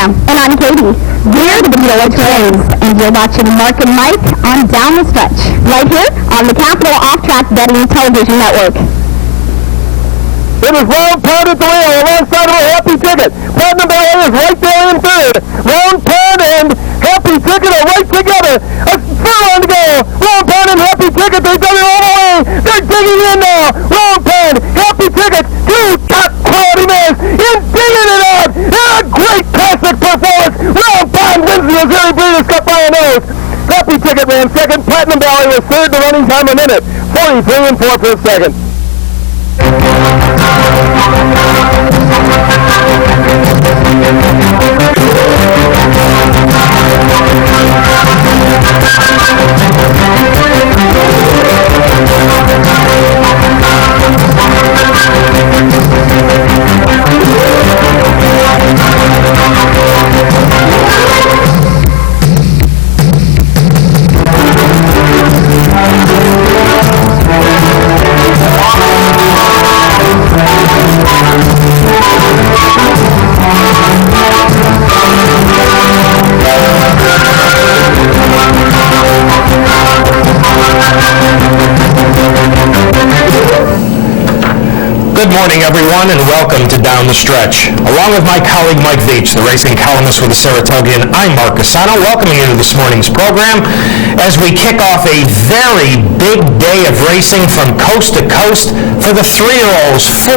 Anna. And I'm Katie. We're the VIETCH Rays, and you're watching Mark and Mike on Down the Stretch, right here on the Capital Off-Track Betting Television Network. It is round pound at the wheel alongside of a Happy Ticket. Platinum Ballet is right there in third. Round pound and Happy Ticket are right together. A furlong to go. Round pound and Happy Ticket, they've done it all the way. They're digging in now. Round pound, Happy Ticket, two top quality mares in digging it out. And a great classic performance. Round pound wins the Missouri Breeders' Cup by a nose. Happy Ticket ran second. Platinum Ballet was third. The running time a minute. 43 and 4 for a second. Good morning, everyone, and welcome to Down the Stretch. Along with my colleague Mike VIETCH, the racing columnist with the Saratogian, I'm Mark CUSANO, welcoming you to this morning's program as we kick off a very big day of racing from coast to coast for the three-year-olds. 4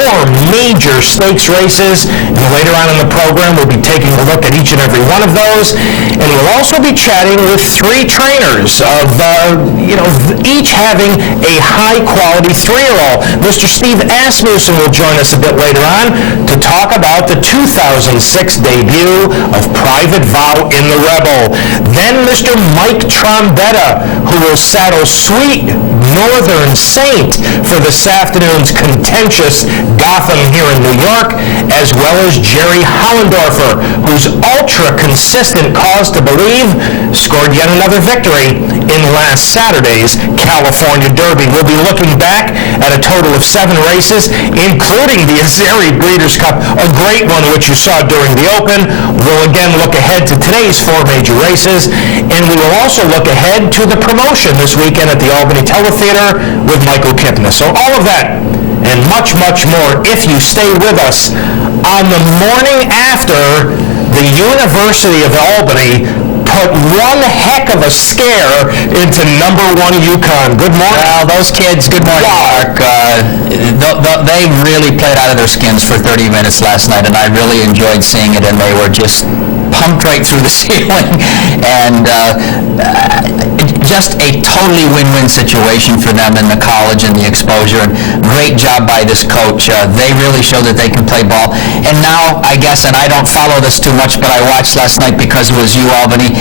major stakes races, and later on in the program we'll be taking a look at each and every one of those, and we'll also be chatting with 3 trainers of, each having a high-quality three-year-old. Mr. Steve ASSMUSSEN will join us a bit later on to talk about the 2006 debut of Private Vow in the Rebel. Then Mr. Mike Trombetta, who will saddle Sweet Northern Saint for this afternoon's contentious Gotham here in New York, as well as Jerry Hollendorfer, whose ultra-consistent Cause to Believe scored yet another victory in last Saturday's California Derby. We'll be looking back at a total of 7 races, including the Missouri Breeders' Cup, a great one which you saw during the Open. We'll again look ahead to today's 4 major races, and we will also look ahead to the promotion this weekend at the Albany Teletheater with Michael Kipnis. So all of that and much, much more if you stay with us on the morning after the University of Albany put one heck of a scare into number 1 UConn. Good morning. Well, those kids, good morning, Mark. They really played out of their skins for 30 minutes last night, and I really enjoyed seeing it, and they were just pumped right through the ceiling, and just a totally win-win situation for them in the college and the exposure, and great job by this coach. They really showed that they can play ball, and now, I guess, and I don't follow this too much, but I watched last night because it was UAlbany.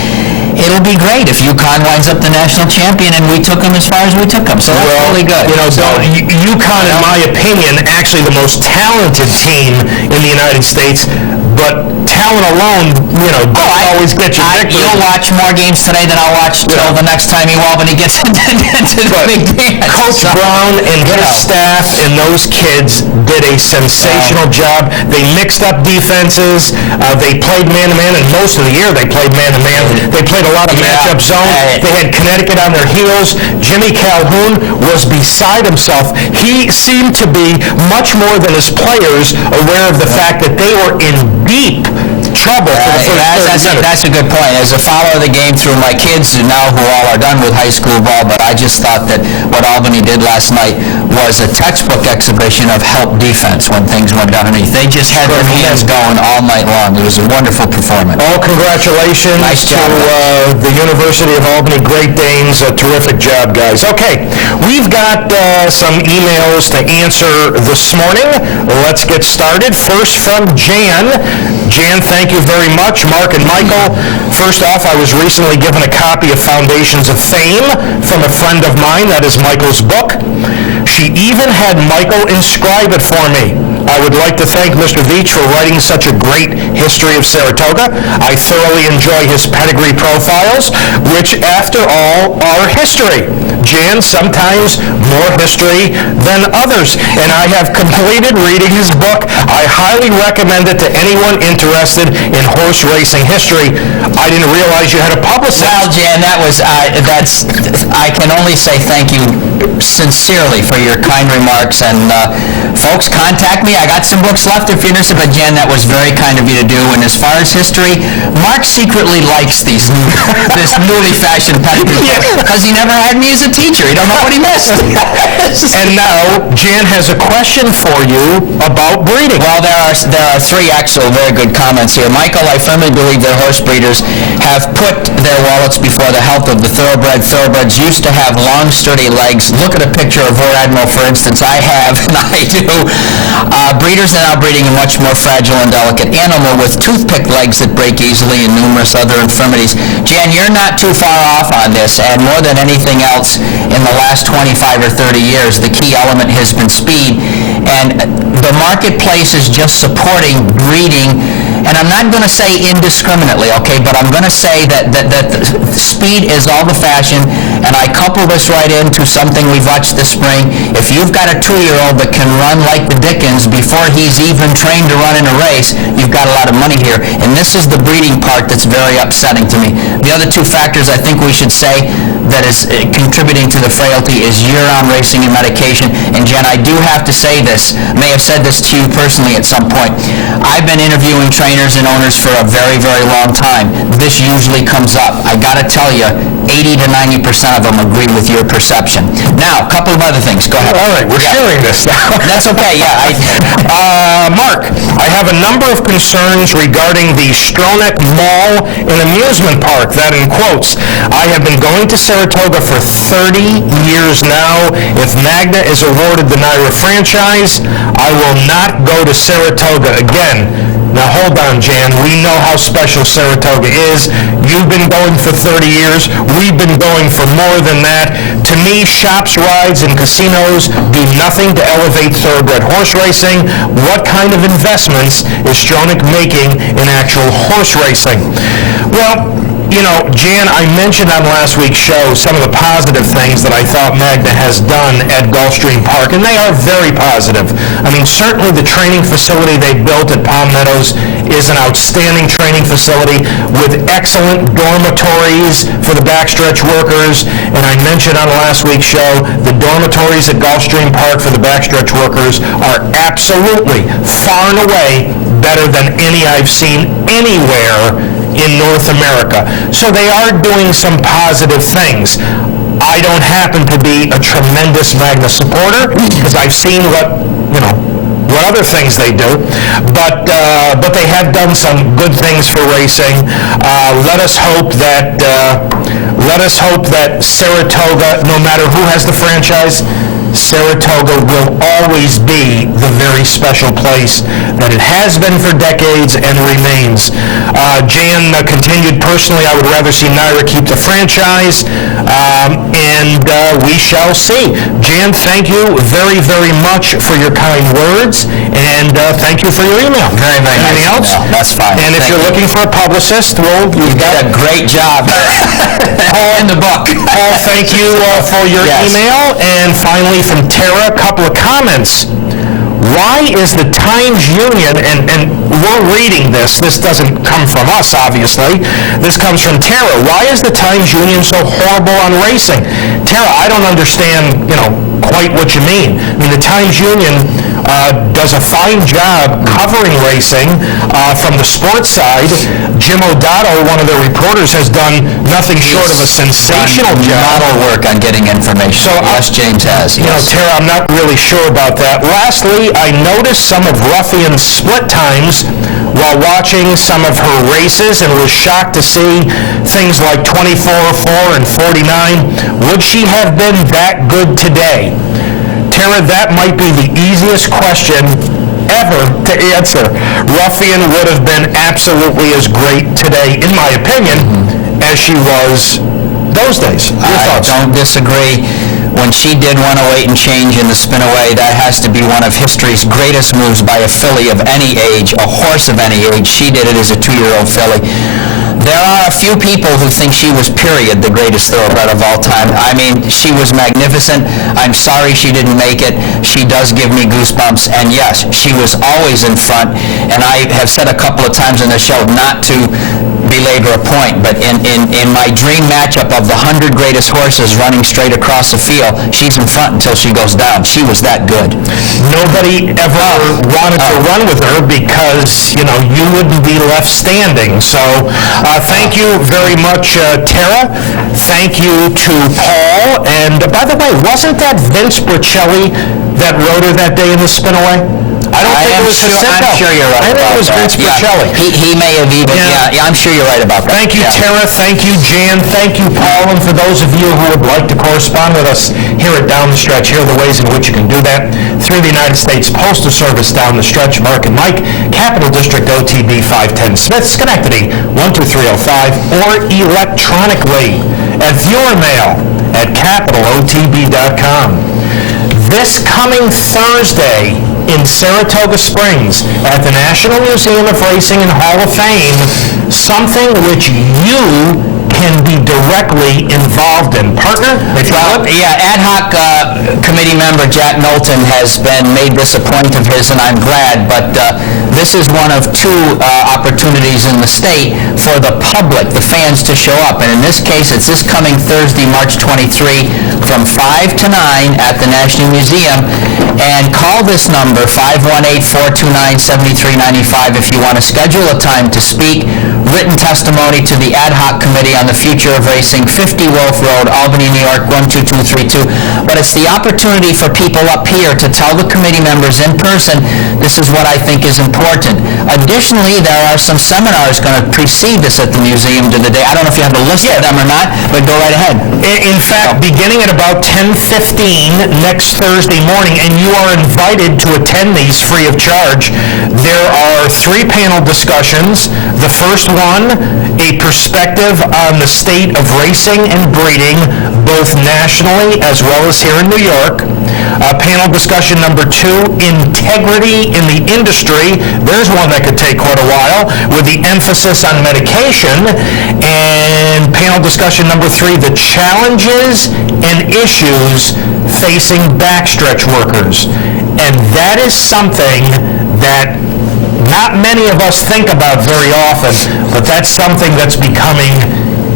It'll be great if UConn winds up the national champion, and we took them as far as we took them. So that's really good. UConn, in my opinion, actually the most talented team in the United States, but talent alone, doesn't always get you victory. You'll watch more games today than I'll watch till the next time UAlbany gets into the big dance. Coach Brown and his staff and those kids did a sensational job. They mixed up defenses. They played man-to-man, and most of the year they played man-to-man. They played a lot of matchup zone. They had Connecticut on their heels. Jimmy Calhoun was beside himself. He seemed to be much more than his players aware of the fact that they were in deep trouble for the first 30 minutes. That's a good point. As a follower of the game through my kids now who all are done with high school ball, but I just thought that what Albany did last night was a textbook exhibition of help defense when things went down underneath. They just had their hands going all night long. It was a wonderful performance. All congratulations to the University of Albany Great Danes. A terrific job, guys. Okay, we've got some emails to answer this morning. Let's get started. First from Jan. Jan, thank you very much. Mark and Michael, first off, I was recently given a copy of Foundations of Fame from a friend of mine. That is Michael's book. She even had Michael inscribe it for me. I would like to thank Mr. VIETCH for writing such a great history of Saratoga. I thoroughly enjoy his pedigree profiles, which, after all, are history. Jan, sometimes more history than others, and I have completed reading his book. I highly recommend it to anyone interested in horse racing history. I didn't realize you had a publicist. Well, Jan, I can only say thank you sincerely for your kind remarks, and folks, contact me. I got some books left if you're interested, but Jan, that was very kind of you to do. And as far as history, Mark secretly likes this newly fashioned pedigree because he never had me as a teacher. He don't know what he missed. And now, Jan has a question for you about breeding. Well, there are three actual very good comments here. Michael, I firmly believe that horse breeders have put their wallets before the health of the thoroughbred. Thoroughbreds used to have long, sturdy legs. Look at a picture of Rear Admiral, for instance. I have, and I do. Breeders are now breeding a much more fragile and delicate animal with toothpick legs that break easily and numerous other infirmities. Jan, you're not too far off on this, and more than anything else in the last 25 or 30 years, the key element has been speed, and the marketplace is just supporting breeding. And I'm not going to say indiscriminately, okay, but I'm going to say that speed is all the fashion, and I couple this right into something we've watched this spring. If you've got a 2-year-old that can run like the Dickens before he's even trained to run in a race, you've got a lot of money here. And this is the breeding part that's very upsetting to me. The other two factors I think we should say that is contributing to the frailty is year-round racing and medication. And Jen, I do have to say this, I may have said this to you personally at some point. I've been interviewing trainers and owners for a very, very long time. This usually comes up. I gotta tell you, 80 to 90% of them agree with your perception. Now, a couple of other things. Go ahead. All right, we're sharing this now. That's okay, yeah. Mark, I have a number of concerns regarding the Stronach Mall and Amusement Park, that in quotes. I have been going to Saratoga for 30 years now. If Magna is awarded the NYRA franchise, I will not go to Saratoga again. Now hold on, Jan. We know how special Saratoga is. You've been going for 30 years. We've been going for more than that. To me, shops, rides, and casinos do nothing to elevate thoroughbred horse racing. What kind of investments is Stronach making in actual horse racing? Well, you know, Jan, I mentioned on last week's show some of the positive things that I thought Magna has done at Gulfstream Park, and they are very positive. I mean, certainly the training facility they built at Palm Meadows is an outstanding training facility with excellent dormitories for the backstretch workers, and I mentioned on last week's show, the dormitories at Gulfstream Park for the backstretch workers are absolutely, far and away, better than any I've seen anywhere in North America. So they are doing some positive things. I don't happen to be a tremendous Magna supporter because I've seen what other things they do, but they have done some good things for racing. Let us hope that Saratoga, no matter who has the franchise, Saratoga will always be the very special place that it has been for decades and remains. Jan continued, personally, I would rather see NYRA keep the franchise, and we shall see. Jan, thank you very, very much for your kind words, and thank you for your email. Very, very nice. Anything else? No, that's fine. And if you're looking for a publicist, well, you've got a great job in the book. Paul, thank you for your email. And finally, from Tara, a couple of comments. Why is the Times Union, and we're reading this doesn't come from us, obviously, this comes from Tara. Why is the Times Union so horrible on racing? Tara, I don't understand, quite what you mean. I mean, the Times Union does a fine job covering racing from the sports side. Jim O'Donnell, one of their reporters, has done nothing short of a sensational job. Model work on getting information. So, yes, James has. Yes. Tara, I'm not really sure about that. Lastly, I noticed some of Ruffian's split times while watching some of her races and was shocked to see things like 24-4 and 49. Would she have been that good today? Tara, that might be the easiest question ever to answer. Ruffian would have been absolutely as great today, in my opinion, as she was those days. Your thoughts? I don't disagree. when she did 108 and change in the spin-away, that has to be one of history's greatest moves by a filly of any age, a horse of any age. She did it as a 2-year-old filly. There are a few people who think she was, period, the greatest thoroughbred of all time. I mean, she was magnificent. I'm sorry she didn't make it. She does give me goosebumps. And yes, she was always in front. And I have said a couple of times in the show not to belabor a point, but in my dream matchup of the 100 greatest horses running straight across the field, she's in front until she goes down. She was that good. Nobody ever wanted to run with her because, you know, you wouldn't be left standing. So thank you very much, Tara. Thank you to Paul. And by the way, wasn't that Vince Bricelli that rode her that day in the spinaway? I don't think it was Jacinto. I'm sure you're right. I think it was Vince Bricelli. He may have even, I'm sure you're right about that. Thank you, Tara. Thank you, Jan. Thank you, Paul. And for those of you who would like to correspond with us here at Down the Stretch, here are the ways in which you can do that. Through the United States Postal Service, Down the Stretch, Mark and Mike, Capital District, OTB 510 Smith, Schenectady 12305, or electronically at viewer mail at capitalotb.com. This coming Thursday in Saratoga Springs at the National Museum of Racing and Hall of Fame, something which you can be directly involved in. Partner, if you would. Yeah, ad hoc committee member Jack Knowlton has been made this a point of his, and I'm glad, but this is one of 2 opportunities in the state for the public, the fans, to show up. And in this case, it's this coming Thursday, March 23, from 5 to 9 at the National Museum. And call this number, 518-429-7395, if you want to schedule a time to speak. Written testimony to the ad hoc committee on the future of racing, 50 Wolf Road, Albany, New York, 12232. But it's the opportunity for people up here to tell the committee members in person, this is what I think is important. Additionally, there are some seminars going to precede this at the museum today. I don't know if you have a list of them or not, but go right ahead. In fact, beginning at about 10:15 next Thursday morning, and you are invited to attend these free of charge. There are 3 panel discussions. The first one, a perspective on the state of racing and breeding, both nationally as well as here in New York. Panel discussion number 2, integrity in the industry. There's one that could take quite a while, with the emphasis on medication. And panel discussion number 3, the challenges and issues facing backstretch workers. And that is something that not many of us think about very often, but that's something that's becoming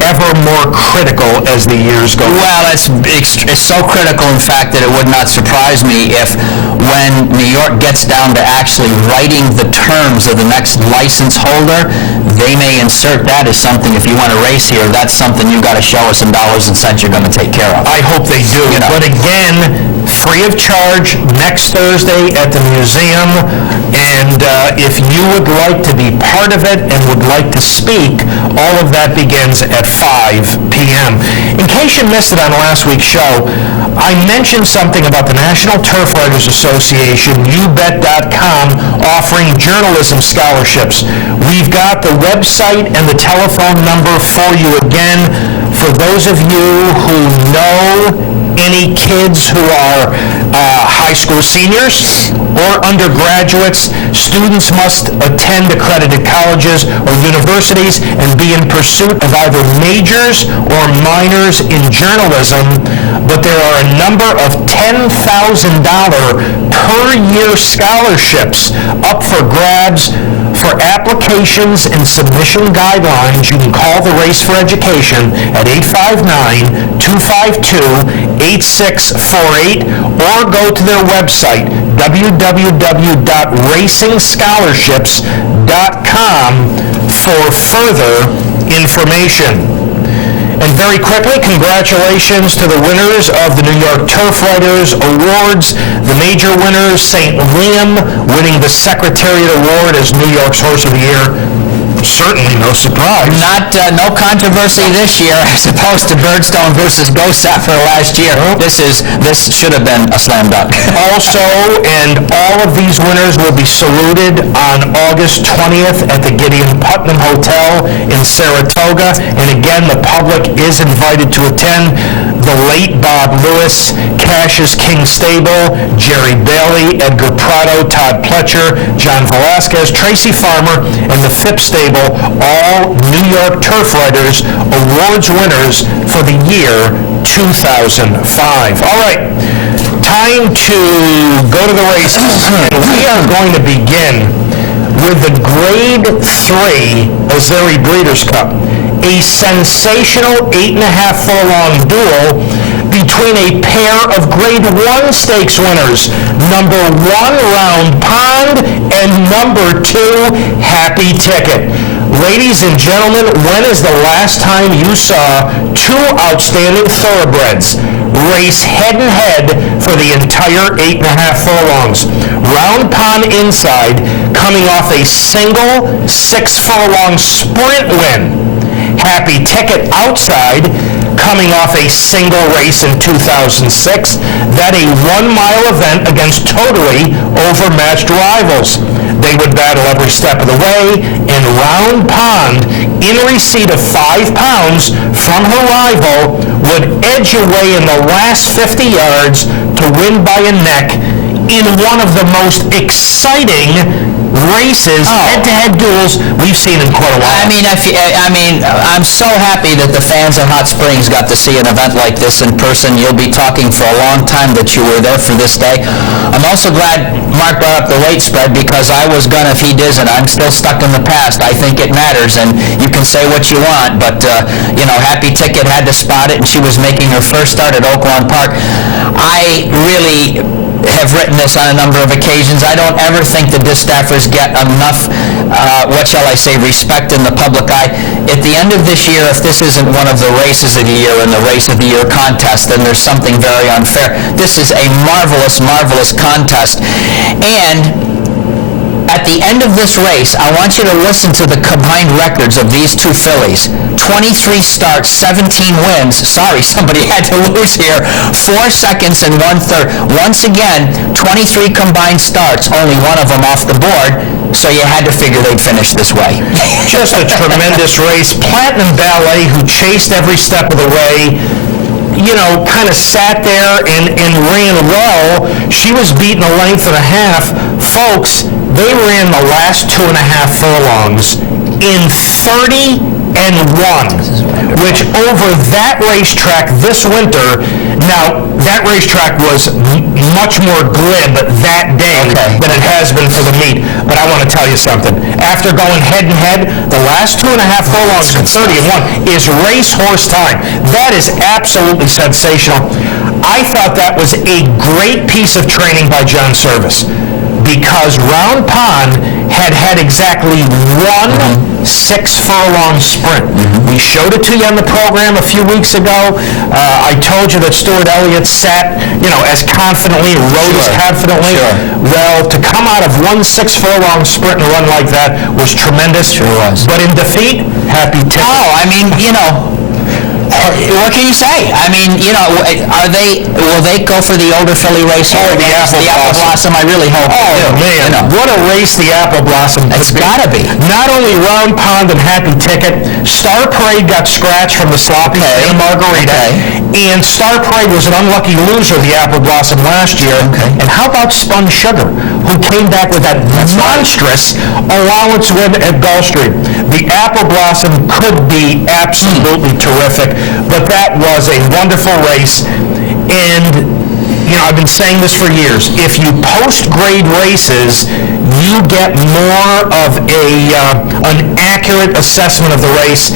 ever more critical as the years go on. Well, it's so critical, in fact, that it would not surprise me if when New York gets down to actually writing the terms of the next license holder, they may insert that as something, if you want to race here, that's something you've got to show us in dollars and cents you're going to take care of. I hope they do. You know. But again, free of charge next Thursday at the museum. And if you would like to be part of it and would like to speak, all of that begins at 5 p.m. In case you missed it on last week's show, I mentioned something about the National Turf Writers Association, YouBet.com, offering journalism scholarships. We've got the website and the telephone number for you again. For those of you who know any kids who are high school seniors or undergraduates, students must attend accredited colleges or universities and be in pursuit of either majors or minors in journalism. But there are a number of $10,000 per year scholarships up for grabs. For applications and submission guidelines, you can call the Race for Education at 859-252-8648 or go to their website, www.racingscholarships.com, for further information. And very quickly, congratulations to the winners of the New York Turf Writers Awards. The major winners, St. Liam winning the Secretariat Award as New York's Horse of the Year. Certainly no surprise. No controversy this year as opposed to Birdstone versus Gosaffer last year. This should have been a slam dunk. Also, and all of these winners will be saluted on August 20th at the Gideon Putnam Hotel in Saratoga. And again, the public is invited to attend. the late Bob Lewis, Cassius King Stable, Jerry Bailey, Edgar Prado, Todd Pletcher, John Velasquez, Tracy Farmer, and the Phipps Stable, all New York Turf Riders Awards winners for the year 2005. All right, time to go to the races. And we are going to begin with the Grade 3 Ozeri Breeders' Cup, a sensational 8.5 furlong duel between a pair of Grade 1 stakes winners, number 1 Round Pond and number 2 Happy Ticket. Ladies and gentlemen, when is the last time you saw two outstanding thoroughbreds race head-and-head for the entire 8.5 furlongs? Round Pond inside, coming off a single 6-furlong sprint win. Happy Ticket outside, coming off a single race in 2006, that a 1-mile event against totally overmatched rivals. They would battle every step of the way, and Round Pond, in receipt of 5 pounds from her rival, would edge away in the last 50 yards to win by a neck in one of the most exciting races, head-to-head duels we've seen in quite a while. I'm so happy that the fans in Hot Springs got to see an event like this in person. You'll be talking for a long time that you were there for this day. I'm also glad Mark brought up the weight spread, because I was gonna if he doesn't. I'm still stuck in the past. I think it matters, and you can say what you want, but Happy Ticket had to spot it, and she was making her first start at Oaklawn Park. I really have written this on a number of occasions. I don't ever think the distaffers get enough, respect in the public eye. At the end of this year, if this isn't one of the races of the year in the Race of the Year contest, then there's something very unfair. This is a marvelous, marvelous contest. And at the end of this race, I want you to listen to the combined records of these two fillies. 23 starts, 17 wins. Sorry, somebody had to lose here. 4 seconds and 1/3. Once again, 23 combined starts, only one of them off the board, so you had to figure they'd finish this way. Just a tremendous race. Platinum Ballet, who chased every step of the way, kind of sat there and ran well. She was beaten a length and a half. Folks, they ran the last 2.5 furlongs in 30-1, which over that racetrack this winter, now that racetrack was much more glib that day than it has been for the meet. But I want to tell you something. After going head-and-head, the last 2.5 furlongs in 30-1 is racehorse time. That is absolutely sensational. I thought that was a great piece of training by John Service, because Round Pond had exactly one 6-furlong sprint. We showed it to you on the program a few weeks ago. I told you that Stuart Elliott sat, as confidently, rode as confidently. Well, to come out of one 6-furlong sprint and run like that was tremendous. Sure was. But in defeat, Happy Ticket. What can you say? Will they go for the older filly race here? The Apple Blossom, I really hope they do. Man, what a race the Apple Blossom could It's be. gotta be. Not only Round Pond and Happy Ticket, Star Parade got scratched from the sloppy Santa Margarita, and Star Parade was an unlucky loser of the Apple Blossom last year. And how about Spun Sugar, who came back with that monstrous allowance win at Gulfstream? The Apple Blossom could be absolutely terrific, but that was a wonderful race. And I've been saying this for years. If you post-grade races, you get more of an accurate assessment of the race.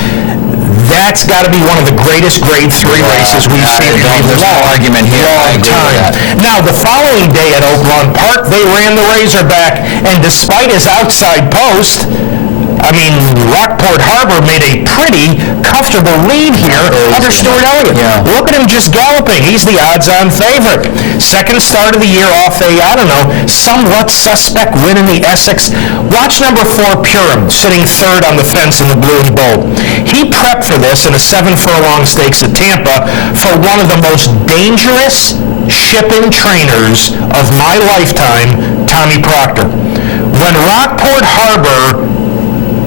That's got to be one of the greatest Grade 3 races we've seen in a long time. Now, the following day at Oaklawn Park, they ran the Razorback, and despite his outside post, Rockport Harbor made a pretty comfortable lead here under Stuart Elliott. Look at him just galloping. He's the odds-on favorite. Second start of the year off a, somewhat suspect win in the Essex. Watch number 4, Purim, sitting third on the fence in the blue and gold. He prepped for this in a 7-furlong stakes at Tampa for one of the most dangerous shipping trainers of my lifetime, Tommy Proctor. When Rockport Harbor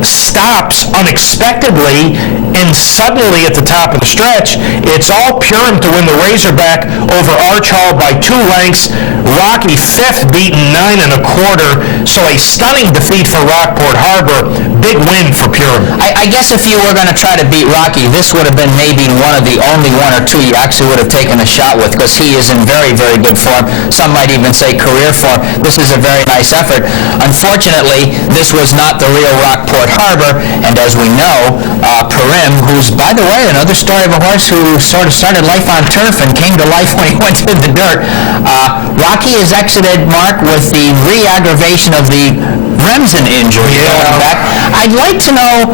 stops unexpectedly, and suddenly at the top of the stretch, it's all Purim to win the Razorback over Arch Hall by 2 lengths. Rocky fifth, beaten 9 1/4. So a stunning defeat for Rockport Harbor. Big win for Purim. I guess if you were going to try to beat Rocky, this would have been maybe one of the only 1 or 2 you actually would have taken a shot with, because he is in very, very good form. Some might even say career form. This is a very nice effort. Unfortunately, this was not the real Rockport Harbor, and as we know, Purim, who's, by the way, another story of a horse who sort of started life on turf and came to life when he went to the dirt. Rocky has exited, Mark, with the re-aggravation of the Remsen injury going back. I'd like to know,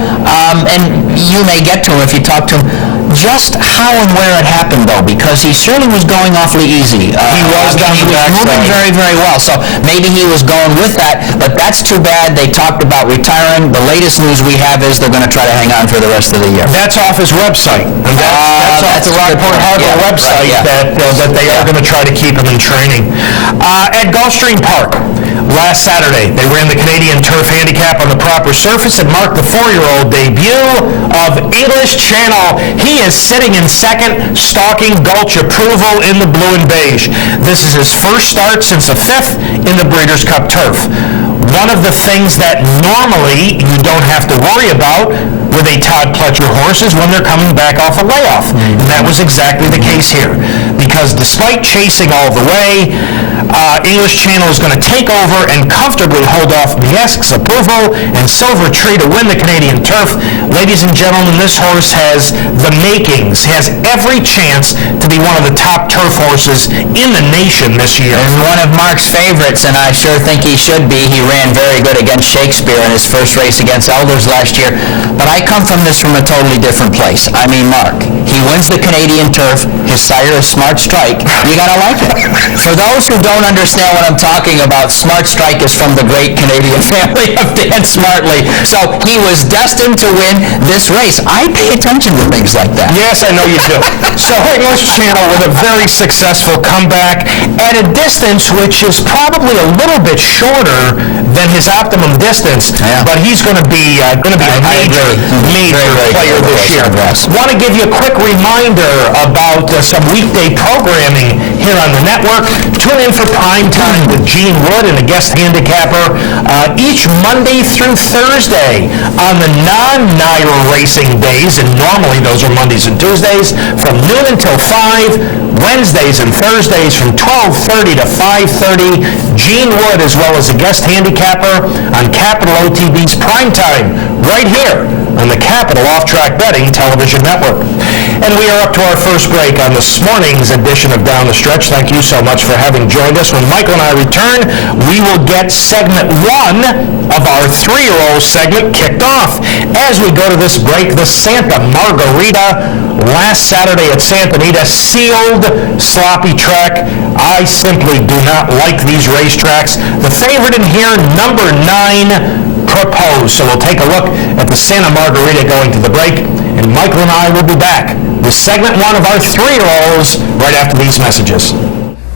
and you may get to him if you talk to him, just how and where it happened, though, because he certainly was going awfully easy. He was moving very, very well, so maybe he was going with that, but that's too bad. They talked about retiring. The latest news we have is they're going to try to hang on for the rest of the year. That's off his website. And that's off the Rockport Harbor website, right, that they are going to try to keep him in training. At Gulfstream Park, last Saturday, they ran the Canadian Turf Handicap on the proper surface. It marked the 4-year-old debut of English Channel. He is sitting in second, stalking Gulch approval in the blue and beige. This is his first start since the 5th in the Breeders' Cup Turf. One of the things that normally you don't have to worry about with a Todd Pletcher horse is when they're coming back off a layoff. And that was exactly the case here. Because despite chasing all the way, English Channel is going to take over and comfortably hold off Miesque's approval and Silver Tree to win the Canadian Turf. Ladies and gentlemen, this horse has the makings, has every chance to be one of the top turf horses in the nation this year. And one of Mark's favorites, and I sure think he should be. He ran very good against Shakespeare in his first race against Elders last year. But I come from this from a totally different place. I mean, Mark, he wins the Canadian Turf. His sire is Smart Strike. You gotta like it. For those who don't understand what I'm talking about, Smart Strike is from the great Canadian family of Dan Smartley. So he was destined to win this race. I pay attention to things like that. Yes, I know you do. So English Channel with a very successful comeback at a distance which is probably a little bit shorter than his optimum distance, but he's going to be a major player this year. Want to give you a quick reminder about some weekday programming here on the network. Tune in for Prime Time with Gene Wood and a guest handicapper each Monday through Thursday on the non-NYRA racing days, and normally those are Mondays and Tuesdays from noon until 5. Wednesdays and Thursdays from 12:30 to 5:30. Gene Wood, as well as a guest handicapper on Capital OTB's Primetime, right here on the Capital Off-Track Betting Television Network. And we are up to our first break on this morning's edition of Down the Stretch. Thank you so much for having joined us. When Michael and I return, we will get segment 1 of our 3-year-old segment kicked off. As we go to this break, the Santa Margarita last Saturday at Santa Anita, sealed sloppy track. I simply do not like these racetracks. The favorite in here, number 9, Propose. So we'll take a look at the Santa Margarita going to the break, and Michael and I will be back with segment 1 of our 3-year-olds right after these messages.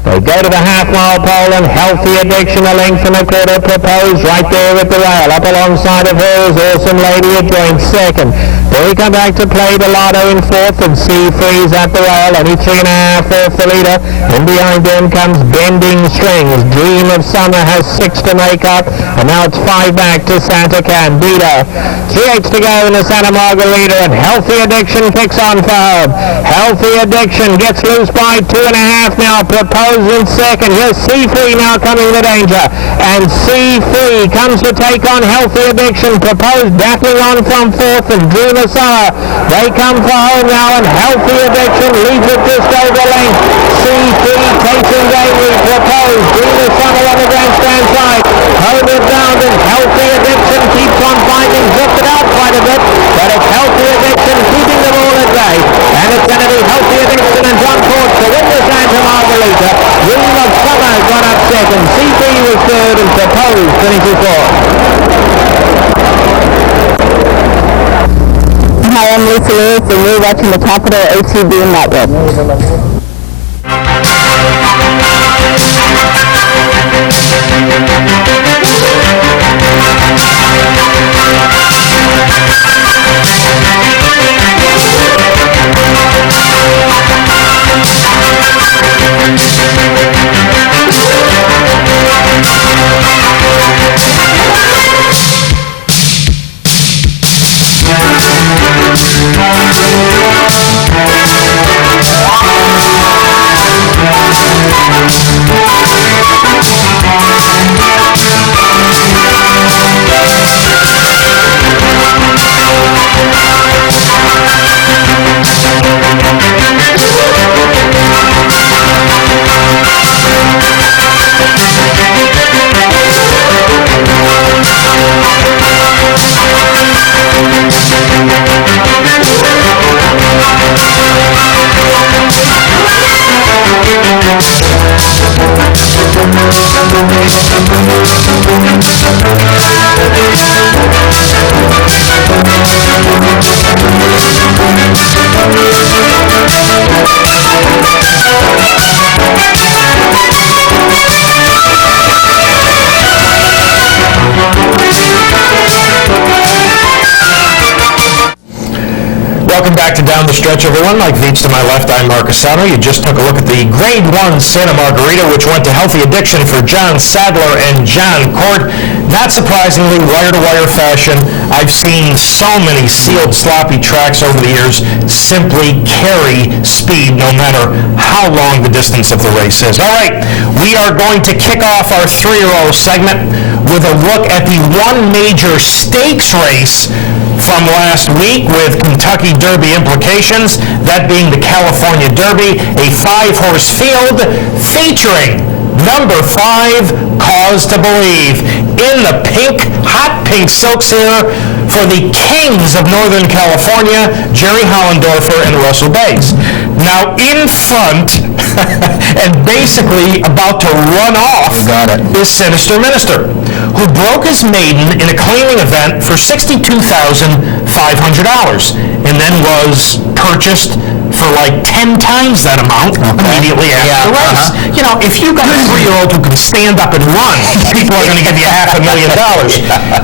They go to the half-mile pole, and Healthy Addiction, a length and a quarter, Propose right there at the rail. Up alongside of her is Awesome Lady at joint second. Then we come back to Play the Lotto in fourth, and Sea Freeze at the rail. Only 3.5 off the leader. And behind them comes Bending Strings. Dream of Summer has 6 to make up, and now it's 5 back to Santa Candida. 3/8 to go in the Santa Margarita, and Healthy Addiction kicks on for home. Healthy Addiction gets loose by 2.5 now. Propose in second. Here's Sea Free now coming to danger, and Sea Free comes to take on Healthy Addiction. Propose battling on from fourth, and Dream of Summer, they come for home now, and Healthy Addiction leads it just over length. Sea Free takes in game. Propose, Dream of Summer on the grandstand side, home it round, and Healthy Addiction keeps on finding, drifted out quite a bit, but it's Healthy Addiction keeping them all at bay, and it's going to be Healthy Addiction and John Ford to win the Santa Margarita. Dream of Summer got up second, CP was third, and Propose finishes fourth. Hi, I'm Lisa Lewis, and you're watching the Capital OTB Network. Welcome back to Down the Stretch, everyone. Mike VIETCH to my left, I'm Mark CUSANO. You just took a look at the Grade 1 Santa Margarita, which went to Healthy Addiction for John Sadler and John Court. Not surprisingly, wire-to-wire fashion. I've seen so many sealed sloppy tracks over the years simply carry speed no matter how long the distance of the race is. All right, we are going to kick off our 3-year-old segment with a look at the one major stakes race from last week with Kentucky Derby implications, that being the California Derby, a 5-horse field featuring number 5, Cause to Believe, in the hot pink silks here for the kings of Northern California, Jerry Hollendorfer and Russell Bays. Now in front, and basically about to run off, is Sinister Minister, who broke his maiden in a claiming event for $62,500 and then was purchased for like 10 times that amount immediately after the race. You know, if you got a 3-year-old who can stand up and run, people are going to give you $500,000.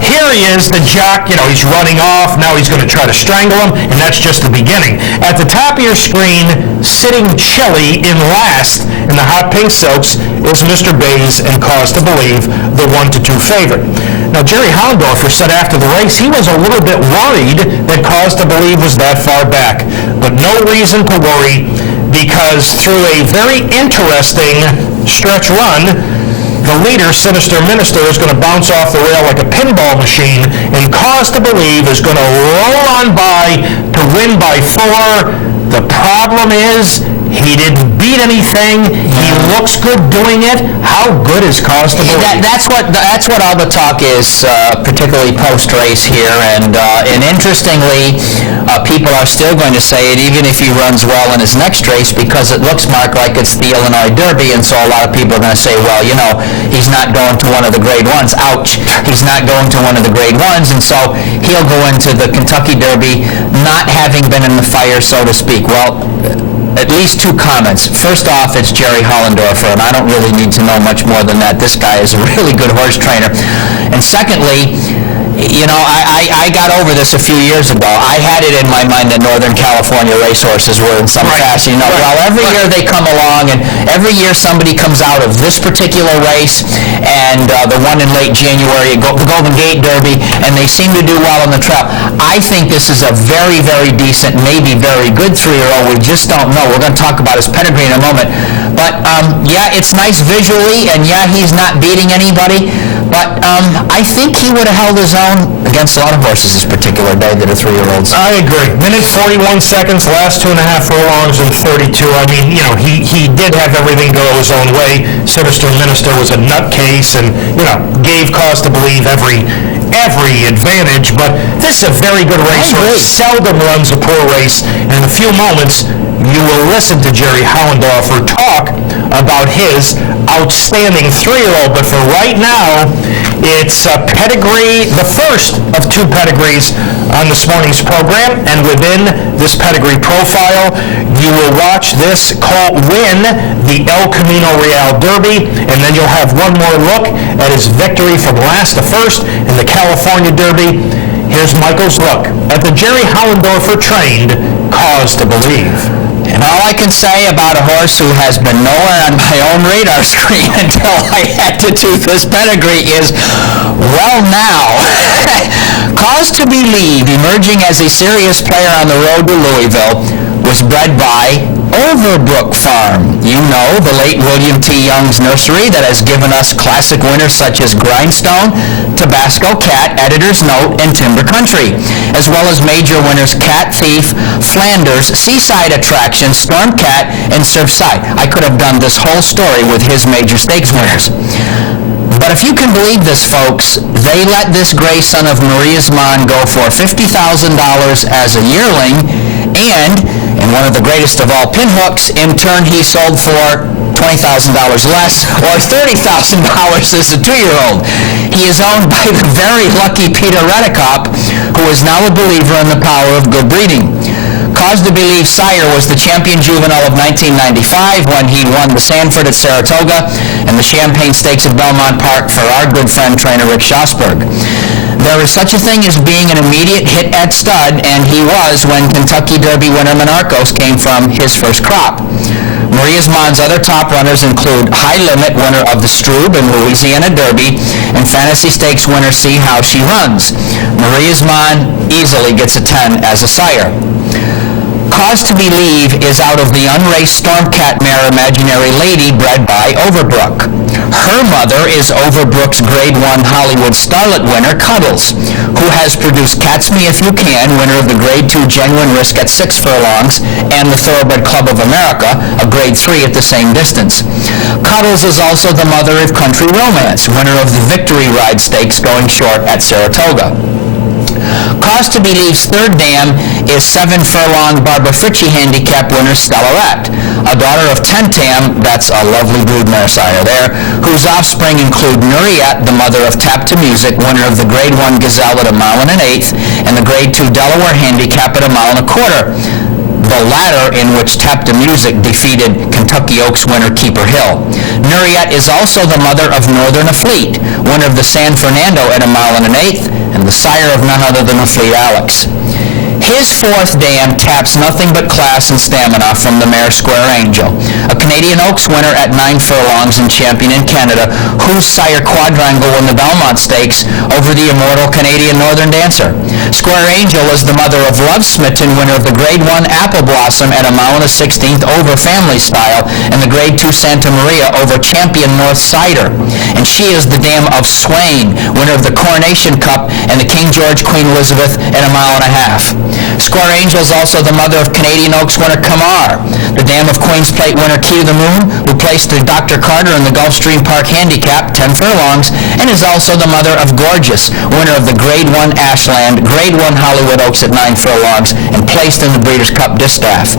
Here he is, the jock, you know, he's running off, now he's going to try to strangle him, and that's just the beginning. At the top of your screen, sitting chilly in last in the hot pink silks, is Mr. Bays and Cause to Believe, the 1-2 favorite. Now, Jerry Hollendorfer said after the race he was a little bit worried that Cause to Believe was that far back, but no reason to worry, because through a very interesting stretch run, the leader, Sinister Minister, is going to bounce off the rail like a pinball machine, and Cause to Believe is going to roll on by to win by 4. The problem is, he didn't beat anything. He looks good doing it. How good is Cause to Believe? That's what all the talk is, particularly post-race here. And interestingly, people are still going to say it, even if he runs well in his next race, because it looks, Mark, like it's the Illinois Derby. And so a lot of people are going to say, well, you know, he's not going to one of the Grade 1s. Ouch. He's not going to one of the Grade 1s. And so he'll go into the Kentucky Derby not having been in the fire, so to speak. Well, at least 2 comments. First off, it's Jerry Hollendorfer, and I don't really need to know much more than that. This guy is a really good horse trainer. And secondly, you know, I got over this a few years ago. I had it in my mind that Northern California racehorses were in some fashion. You know, well, every year they come along, and every year somebody comes out of this particular race, and the one in late January, the Golden Gate Derby, and they seem to do well on the trail. I think this is a very, very decent, maybe very good 3-year-old. We just don't know. We're going to talk about his pedigree in a moment. But, yeah, it's nice visually, and yeah, he's not beating anybody. But I think he would have held his own against a lot of horses this particular day that are 3-year-olds. I agree. Minute 41 seconds, last 2.5 furlongs and 32. I mean, you know, he did have everything go his own way. Sinister Minister was a nutcase and, you know, gave Cause to Believe every advantage. But this is a very good race. Seldom runs a poor race. And in a few moments, you will listen to Jerry Hollendorfer talk about his outstanding 3-year-old. But for right now, it's a pedigree, the first of 2 pedigrees on this morning's program. And within this pedigree profile, you will watch this colt win the El Camino Real Derby, and then you'll have one more look at his victory from last to first in the California Derby. Here's Michael's look at the Jerry Hollendorfer trained Cause to Believe. And all I can say about a horse who has been nowhere on my own radar screen until I had to tooth this pedigree is, well, now. Cause to Believe, emerging as a serious player on the road to Louisville, was bred by Overbrook Farm. You know, the late William T. Young's nursery that has given us classic winners such as Grindstone, Tabasco Cat, Editor's Note, and Timber Country, as well as major winners Cat Thief, Flanders, Seaside Attraction, Storm Cat, and Surfside. I could have done this whole story with his major stakes winners. But if you can believe this, folks, they let this gray son of Maria's Mon go for $50,000 as a yearling, and in one of the greatest of all pinhooks, in turn he sold for $20,000 less, or $30,000 as a 2-year-old. He is owned by the very lucky Peter Redekop, who is now a believer in the power of good breeding. Cause to believe sire was the champion juvenile of 1995 when he won the Sanford at Saratoga and the Champagne Stakes at Belmont Park for our good friend trainer Rick Schosberg. There is such a thing as being an immediate hit at stud, and he was when Kentucky Derby winner Monarchos came from his first crop. Maria's Mon's other top runners include High Limit, winner of the Strube and Louisiana Derby, and Fantasy Stakes winner See How She Runs. Maria's Mon easily gets a 10 as a sire. Cause to Believe is out of the unraced Stormcat mare Imaginary Lady, bred by Overbrook. Her mother is Overbrook's Grade 1 Hollywood Starlet winner, Cuddles, who has produced Catch Me If You Can, winner of the Grade 2 Genuine Risk at 6 furlongs, and the Thoroughbred Club of America, a Grade 3 at the same distance. Cuddles is also the mother of Country Romance, winner of the Victory Ride Stakes going short at Saratoga. Cause to Believe's third dam is 7 furlong Barbara Fritchie handicap winner Stellarette, a daughter of Tentam, that's a lovely broodmare sire there, whose offspring include Nuriette, the mother of Tap to Music, winner of the Grade 1 Gazelle at 1 1/8 and the Grade 2 Delaware handicap at 1 1/4. The latter in which Tap to Music defeated Kentucky Oaks winner Keeper Hill. Nuriette is also the mother of Northern Afleet, winner of the San Fernando at 1 1/8 and the sire of none other than Afleet Alex. His fourth dam taps nothing but class and stamina from the mare Square Angel, a Canadian Oaks winner at 9 furlongs and champion in Canada, whose sire Quadrangle won the Belmont Stakes over the immortal Canadian Northern Dancer. Square Angel is the mother of Love Smitten, winner of the Grade 1 Apple Blossom at 1 1/16 over Family Style and the Grade 2 Santa Maria over Champion North Cider. And she is the dam of Swain, winner of the Coronation Cup and the King George Queen Elizabeth at 1 1/2 miles. Square Angel is also the mother of Canadian Oaks winner Kamar, the dam of Queen's Plate winner Key to the Moon, who placed the Dr. Carter in the Gulfstream Park Handicap, 10 furlongs, and is also the mother of Gorgeous, winner of the Grade 1 Ashland, Grade 1 Hollywood Oaks at 9 furlongs, and placed in the Breeders' Cup Distaff.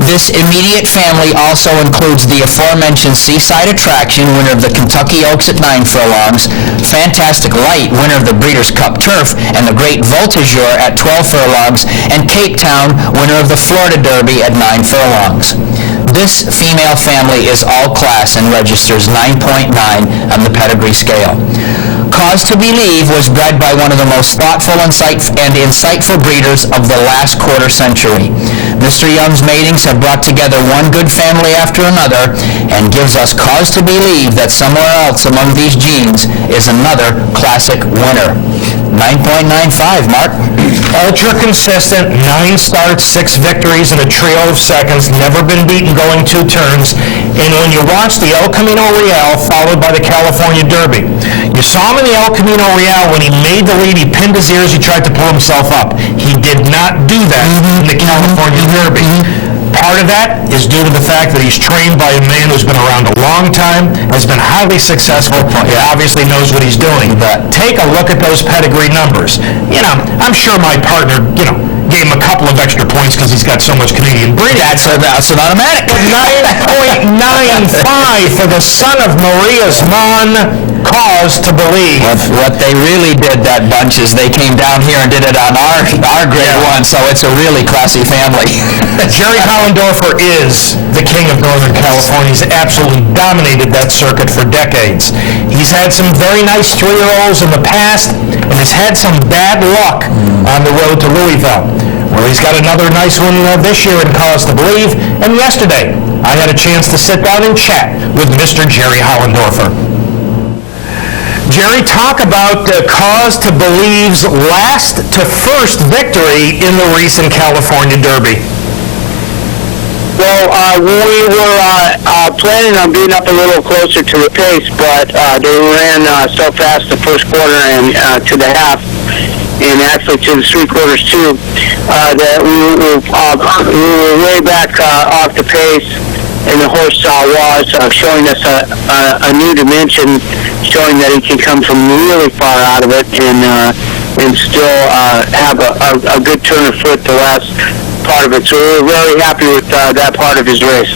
This immediate family also includes the aforementioned Seaside Attraction, winner of the Kentucky Oaks at 9 furlongs, Fantastic Light, winner of the Breeders' Cup Turf, and the Great Voltigeur at 12 furlongs, and Cape Town, winner of the Florida Derby at 9 furlongs. This female family is all class and registers 9.9 on the pedigree scale. Cause to Believe was bred by one of the most thoughtful and insightful breeders of the last quarter century. Mr. Young's matings have brought together one good family after another and gives us cause to believe that somewhere else among these genes is another classic winner. 9.95, Mark. Ultra consistent, 9 starts, 6 victories, and a trio of seconds, never been beaten going 2 turns. And when you watch the El Camino Real followed by the California Derby, you saw him in the El Camino Real when he made the lead, he pinned his ears, he tried to pull himself up. He did not do that in the California Derby. Part of that is due to the fact that he's trained by a man who's been around a long time, has been highly successful, he obviously knows what he's doing. But take a look at those pedigree numbers. I'm sure my partner, gave him a couple of extra points because he's got so much Canadian breeding. That's an automatic. 9.95 for the son of Maria's Mon, Cause to Believe. What they really did, that bunch, is they came down here and did it on our Grade 1, so it's a really classy family. Jerry Hollendorfer is the king of Northern California. He's absolutely dominated that circuit for decades. He's had some very nice 3-year-olds in the past, and has had some bad luck on the road to Louisville. Well, he's got another nice one this year in Cause to Believe, and yesterday I had a chance to sit down and chat with Mr. Jerry Hollendorfer. Jerry, talk about Cause to Believe's last to first victory in the recent California Derby. Well, we were planning on being up a little closer to the pace, but they ran so fast the first quarter and to the half, and actually to the 3/4 too, that we were way back off the pace, and the horse was showing us a new dimension, showing that he can come from really far out of it and still have a good turn of foot the last part of it. So we were very happy with that part of his race.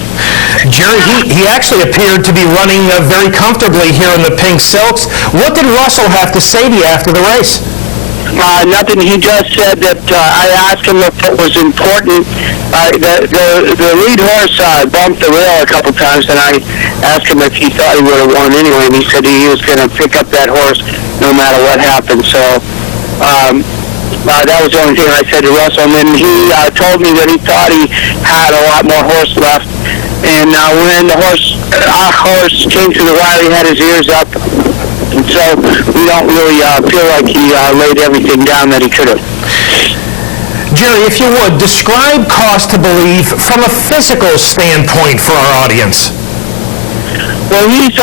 Jerry, he actually appeared to be running very comfortably here in the pink silks. What did Russell have to say to you after the race? Nothing. He just said that I asked him if it was important. The lead horse bumped the rail a couple times, and I asked him if he thought he would have won anyway, and he said he was going to pick up that horse no matter what happened. So that was the only thing I said to Russell. And then he told me that he thought he had a lot more horse left. And when our horse came to the wire, he had his ears up. And so we don't really feel like he laid everything down that he could have. Jerry, if you would, describe Cause to Believe from a physical standpoint for our audience. Well, he's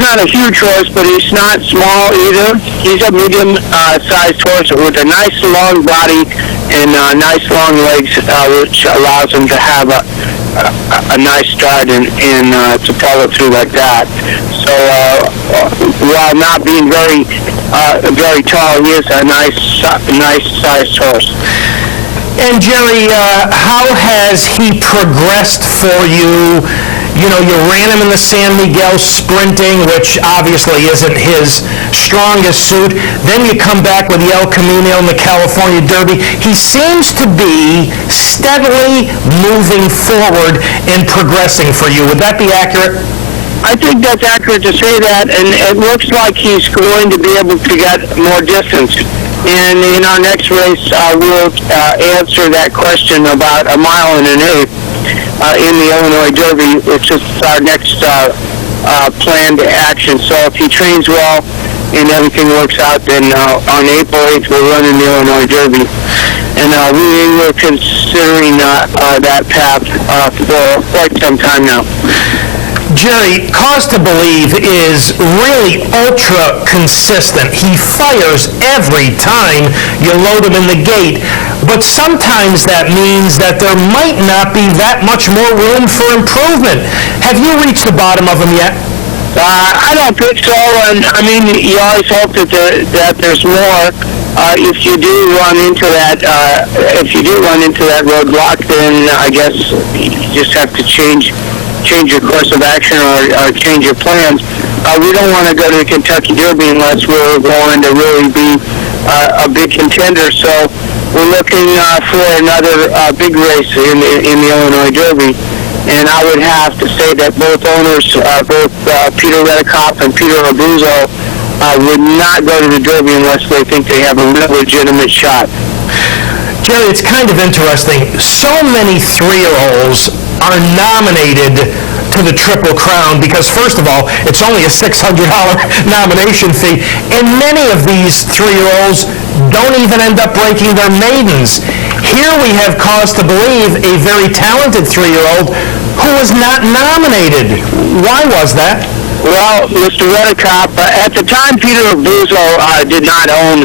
not a huge horse, but he's not small either. He's a medium-sized horse with a nice long body and nice long legs, which allows him to have a nice stride and to follow through like that. So while not being very tall, he is a nice-sized horse. And Jerry, how has he progressed for you? You know, you ran him in the San Miguel sprinting, which obviously isn't his strongest suit. Then you come back with the El Camino and the California Derby. He seems to be steadily moving forward and progressing for you. Would that be accurate? I think that's accurate to say that, and it looks like he's going to be able to get more distance. And in our next race, we'll answer that question about a mile and an eighth in the Illinois Derby, which is our next planned action. So if he trains well and everything works out, then on April 8th we'll run in the Illinois Derby. And we were considering that path for quite some time now. Jerry, Cause to Believe is really ultra consistent. He fires every time you load him in the gate, but sometimes that means that there might not be that much more room for improvement. Have you reached the bottom of him yet? I don't think so, and I mean, you always hope that there's more. If you do run into that roadblock, then I guess you just have to change your course of action or change your plans. We don't want to go to the Kentucky Derby unless we're going to really be a big contender. So we're looking for another big race in the Illinois Derby. And I would have to say that both owners, both Peter Redekop and Peter Abruzzo, would not go to the Derby unless they think they have a legitimate shot. Jerry, it's kind of interesting. So many 3-year-olds are nominated to the Triple Crown because, first of all, it's only a $600 nomination fee, and many of these 3-year-olds don't even end up breaking their maidens. Here we have Cause to Believe, a very talented 3-year-old who was not nominated. Why was that? Well, Mr. Redekop, at the time, Peter Abruzzo did not own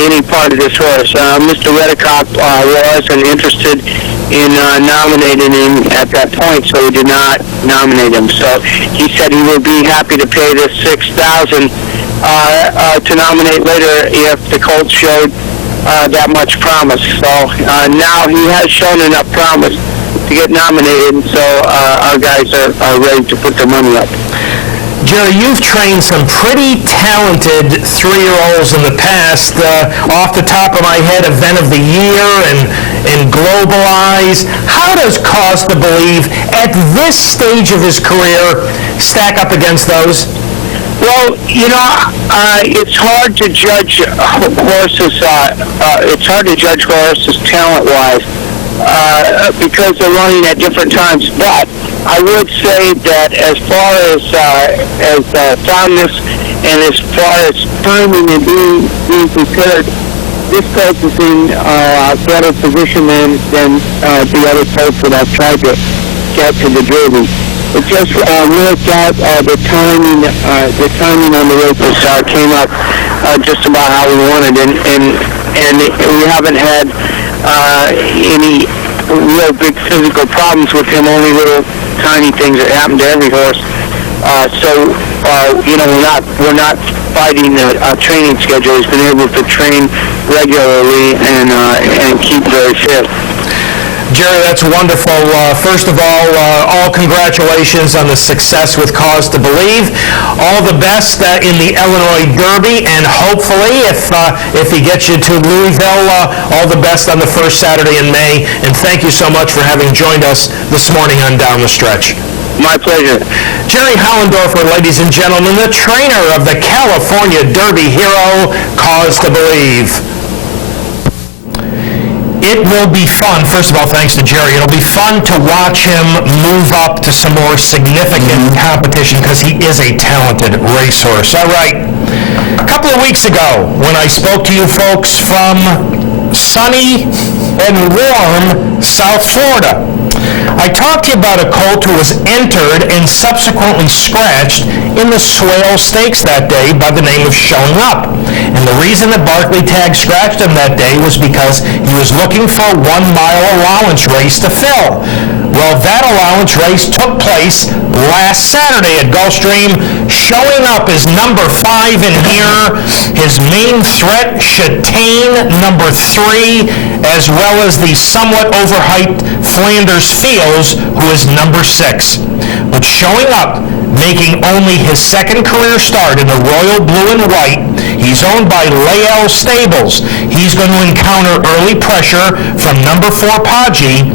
any part of this horse. Mr. Redekop wasn't interested in nominating him at that point, so he did not nominate him. So he said he would be happy to pay the $6,000 to nominate later if the colt showed that much promise. So now he has shown enough promise to get nominated, so our guys are ready to put their money up. Jerry, you've trained some pretty talented 3-year-olds in the past. Off the top of my head, Event of the Year and Globalize. How does Cause to Believe, at this stage of his career, stack up against those? Well, you know, it's hard to judge horses. It's hard to judge horses talent-wise because they're running at different times. But I would say that as far as soundness and as far as timing and being prepared, this coach is in a better position than the other coach that I've tried to get to the Derby. It just worked out the timing on the races came up just about how we wanted, and we haven't had any real big physical problems with him, only little tiny things that happen to every horse. You know, we're not fighting a training schedule. He's been able to train regularly and keep very fit. Jerry, that's wonderful. First of all congratulations on the success with Cause to Believe. All the best in the Illinois Derby, and hopefully, if he gets you to Louisville, all the best on the first Saturday in May. And thank you so much for having joined us this morning on Down the Stretch. My pleasure. Jerry Hollendorfer, ladies and gentlemen, the trainer of the California Derby hero, Cause to Believe. It will be fun. First of all, thanks to Jerry. It'll be fun to watch him move up to some more significant competition because he is a talented racehorse. All right. A couple of weeks ago, when I spoke to you folks from sunny and warm South Florida, I talked to you about a colt who was entered and subsequently scratched in the Swale Stakes that day by the name of Showing Up. And the reason that Barclay Tagg scratched him that day was because he was looking for a 1 mile allowance race to fill. Well, that allowance race took place last Saturday at Gulfstream. Showing Up is number 5 in here. His main threat, Châtain, number 3, as well as the somewhat overhyped Flanders Fields, who is number 6. But Showing Up, making only his second career start in the Royal Blue and White, he's owned by Lael Stables. He's going to encounter early pressure from number 4 Podgy.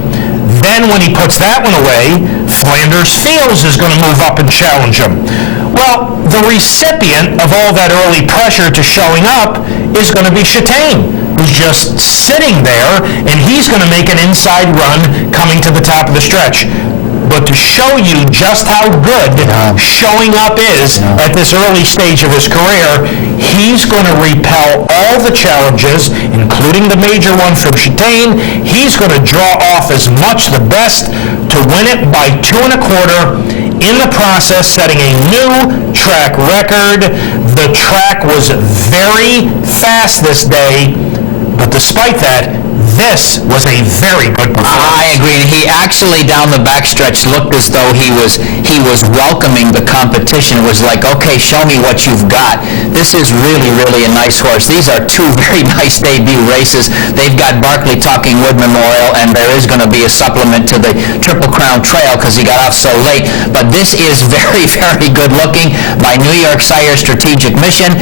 Then when he puts that one away, Flanders Fields is going to move up and challenge him. Well, the recipient of all that early pressure to Showing Up is going to be Châtain, who's just sitting there, and he's going to make an inside run coming to the top of the stretch. But to show you just how good Showing Up is at this early stage of his career, he's going to repel all the challenges, including the major one from Châtain. He's going to draw off as much the best to win it by 2 1/4. In the process, setting a new track record. The track was very fast this day, but despite that, this was a very good performance. I agree. He actually, down the backstretch, looked as though he was welcoming the competition. It was like, okay, show me what you've got. This is really, really a nice horse. These are 2 very nice debut races. They've got Barclay Talking Wood Memorial, and there is going to be a supplement to the Triple Crown Trail because he got off so late. But this is very, very good looking by New York Sire Strategic Mission.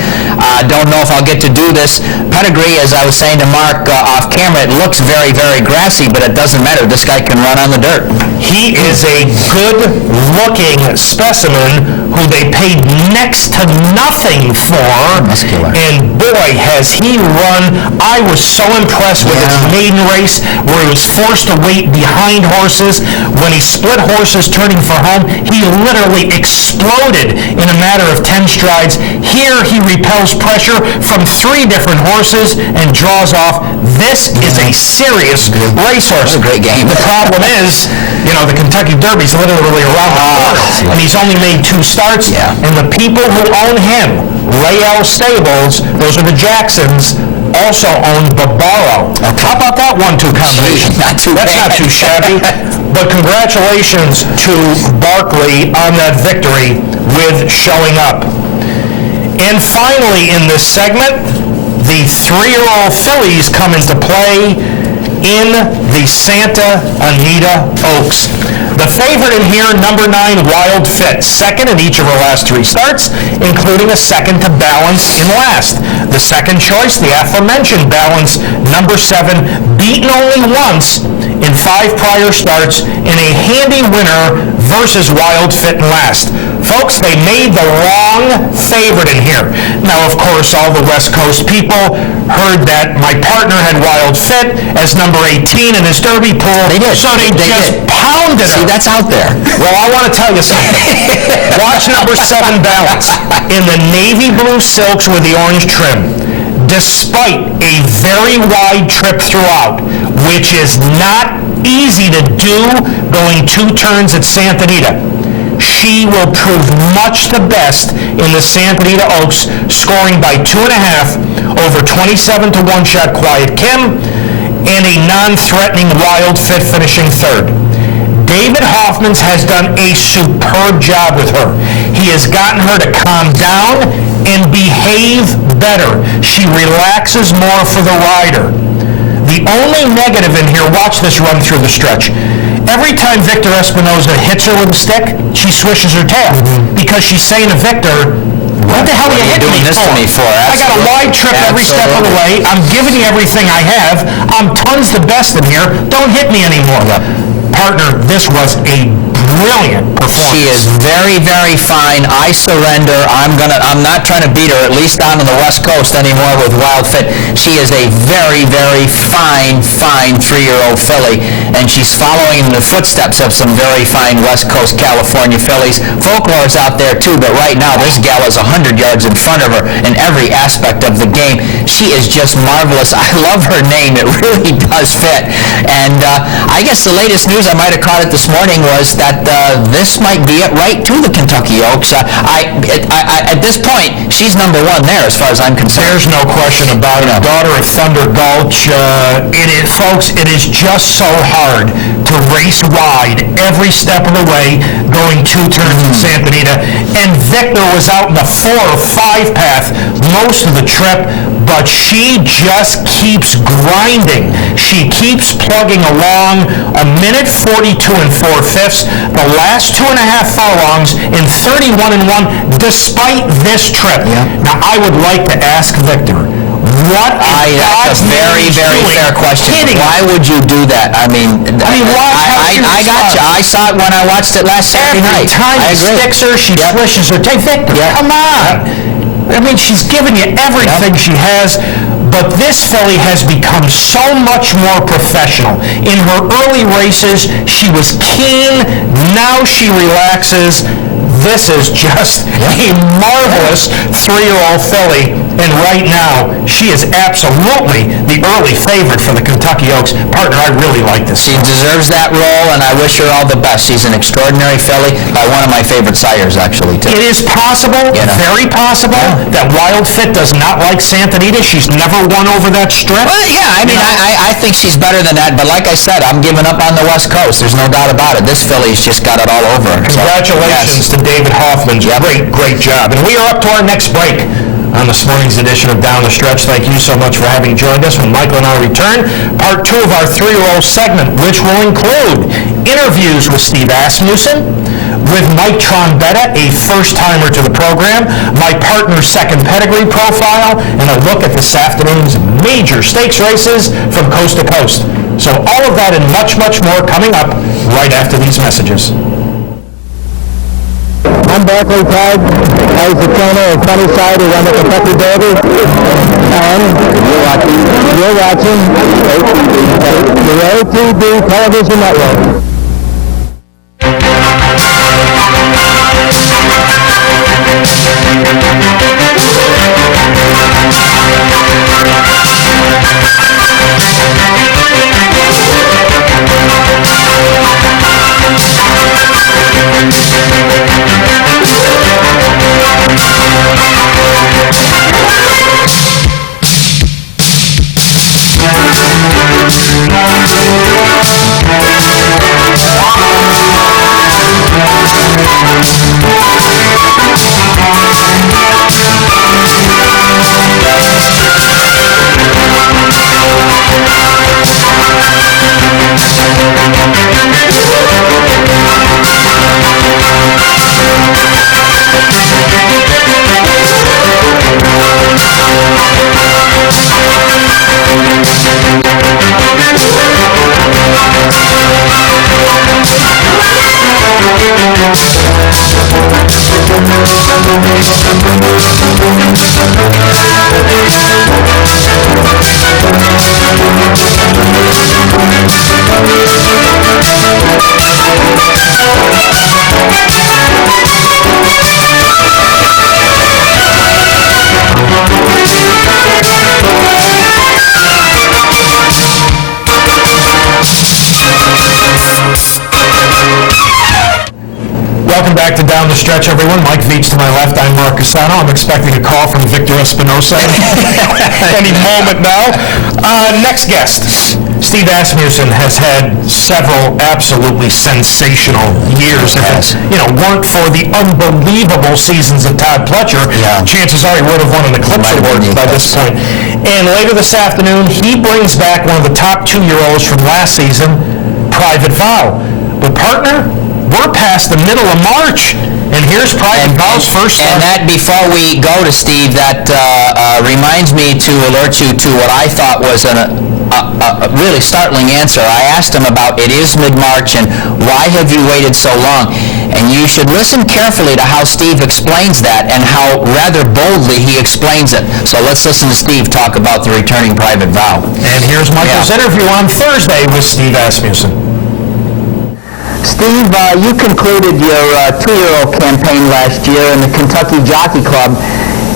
Don't know if I'll get to do this. Pedigree, as I was saying to Mark off camera, it looks very, very grassy, but it doesn't matter. This guy can run on the dirt. He is a good-looking specimen who they paid next to nothing for. Muscular. And boy, has he run. I was so impressed with his maiden race where he was forced to wait behind horses. When he split horses turning for home, he literally exploded in a matter of 10 strides. Here he repels pressure from 3 different horses and draws off. This is a serious racehorse. That's a great game. The problem is, the Kentucky Derby's literally around the corner, and he's only made 2 starts, and the people who own him, Lael Stables, those are the Jacksons, also own Barbaro. How about that 1-2 combination? Not too That's bad. not too shabby. But congratulations to Barclay on that victory with Showing Up. And finally in this segment, the 3-year-old fillies come into play in the Santa Anita Oaks. The favorite in here, number 9, Wild Fit, second in each of her last 3 starts, including a second to Balance in last. The second choice, the aforementioned Balance, number 7, beaten only once in 5 prior starts in a handy winner versus Wild Fit in last. Folks, they made the wrong favorite in here. Now, of course, all the West Coast people heard that my partner had Wild Fit as number 18 in his Derby pool. They did. So they just pounded her. See, that's out there. Well, I want to tell you something. Watch number 7 Balance in the navy blue silks with the orange trim. Despite a very wide trip throughout, which is not easy to do going 2 turns at Santa Anita, she will prove much the best in the Santa Anita Oaks, scoring by 2.5 over 27 to 1 shot Quiet Kim, and a non-threatening Wild Fit finishing 3rd. David Hoffmans has done a superb job with her. He has gotten her to calm down and behave better. She relaxes more for the rider. The only negative in here, watch this run through the stretch. Every time Victor Espinosa hits her with a stick, she swishes her tail because she's saying to Victor, what the hell are you hitting doing me this for? to me for? I got a wide trip every step of the way. I'm giving you everything I have. I'm tons the best in here. Don't hit me anymore. Partner, this was a brilliant performance. She is very, very fine. I surrender. I'm not trying to beat her, at least down on the West Coast anymore with Wild Fit. She is a very, very fine 3-year-old filly, and she's following in the footsteps of some very fine West Coast California fillies. Folklore's out there too, but right now this gal is 100 yards in front of her in every aspect of the game. She is just marvelous. I love her name. It really does fit. And I guess the latest news, I might have caught it this morning, was that this might be it right to the Kentucky Oaks. At this point, she's number one there as far as I'm concerned. There's no question about it. Daughter of Thunder Gulch. Folks, it is just so hard to race wide every step of the way, going 2 turns in Santa Anita. And Victor was out in the 4 or 5 path most of the trip, but she just keeps grinding. She keeps plugging along. 1:42 4/5. The last 2.5 furlongs in 31 and 1, despite this trip. Now, I would like to ask Victor, that's a very, very fair question. Why would you do that? I got you. I saw it when I watched it last Saturday night. Every time he sticks her, she swishes her. Take Victor, come on. I mean, she's given you everything she has, but this filly has become so much more professional. In her early races, she was keen. Now she relaxes. This is just a marvelous 3-year-old filly, and right now, she is absolutely the early favorite for the Kentucky Oaks. Partner, I really like this. She deserves that role, and I wish her all the best. She's an extraordinary filly, by one of my favorite sires, actually, too. It is possible, very possible, that Wild Fit does not like Santa Anita. She's never won over that stretch. Well, yeah, I think she's better than that, but like I said, I'm giving up on the West Coast. There's no doubt about it. This filly's just got it all over her. Congratulations to David Hoffman. Great job. And we are up to our next break on this morning's edition of Down the Stretch. Thank you so much for having joined us. When Michael and I return, part 2 of our 3-year-old segment, which will include interviews with Steve Asmussen, with Mike Trombetta, a first-timer to the program, my partner's second pedigree profile, and a look at this afternoon's major stakes races from coast to coast. So all of that and much, much more coming up right after these messages. I'm Barclay Tide. I was the trainer of Sunnyside who run the Kentucky Derby. And you're watching the OTB Television Network. Welcome back to Down the Stretch, everyone. Mike VIETCH to my left. I'm Mark CUSANO. I'm expecting a call from Victor Espinosa any moment now. Next guest. Steve Asmussen has had several absolutely sensational years. If it weren't for the unbelievable seasons of Todd Pletcher, chances are he would have won an Eclipse Award by this point. And later this afternoon, he brings back one of the top 2-year-olds from last season, Private Vow. But partner, we're past the middle of March, and here's Private Vow's first start. And that, before we go to Steve, that reminds me to alert you to what I thought was a really startling answer. I asked him about it is mid-March and why have you waited so long? And you should listen carefully to how Steve explains that and how rather boldly he explains it. So let's listen to Steve talk about the returning Private Vow. And here's Michael's interview on Thursday with Steve ASSMUSSEN. Steve, you concluded your 2-year-old campaign last year in the Kentucky Jockey Club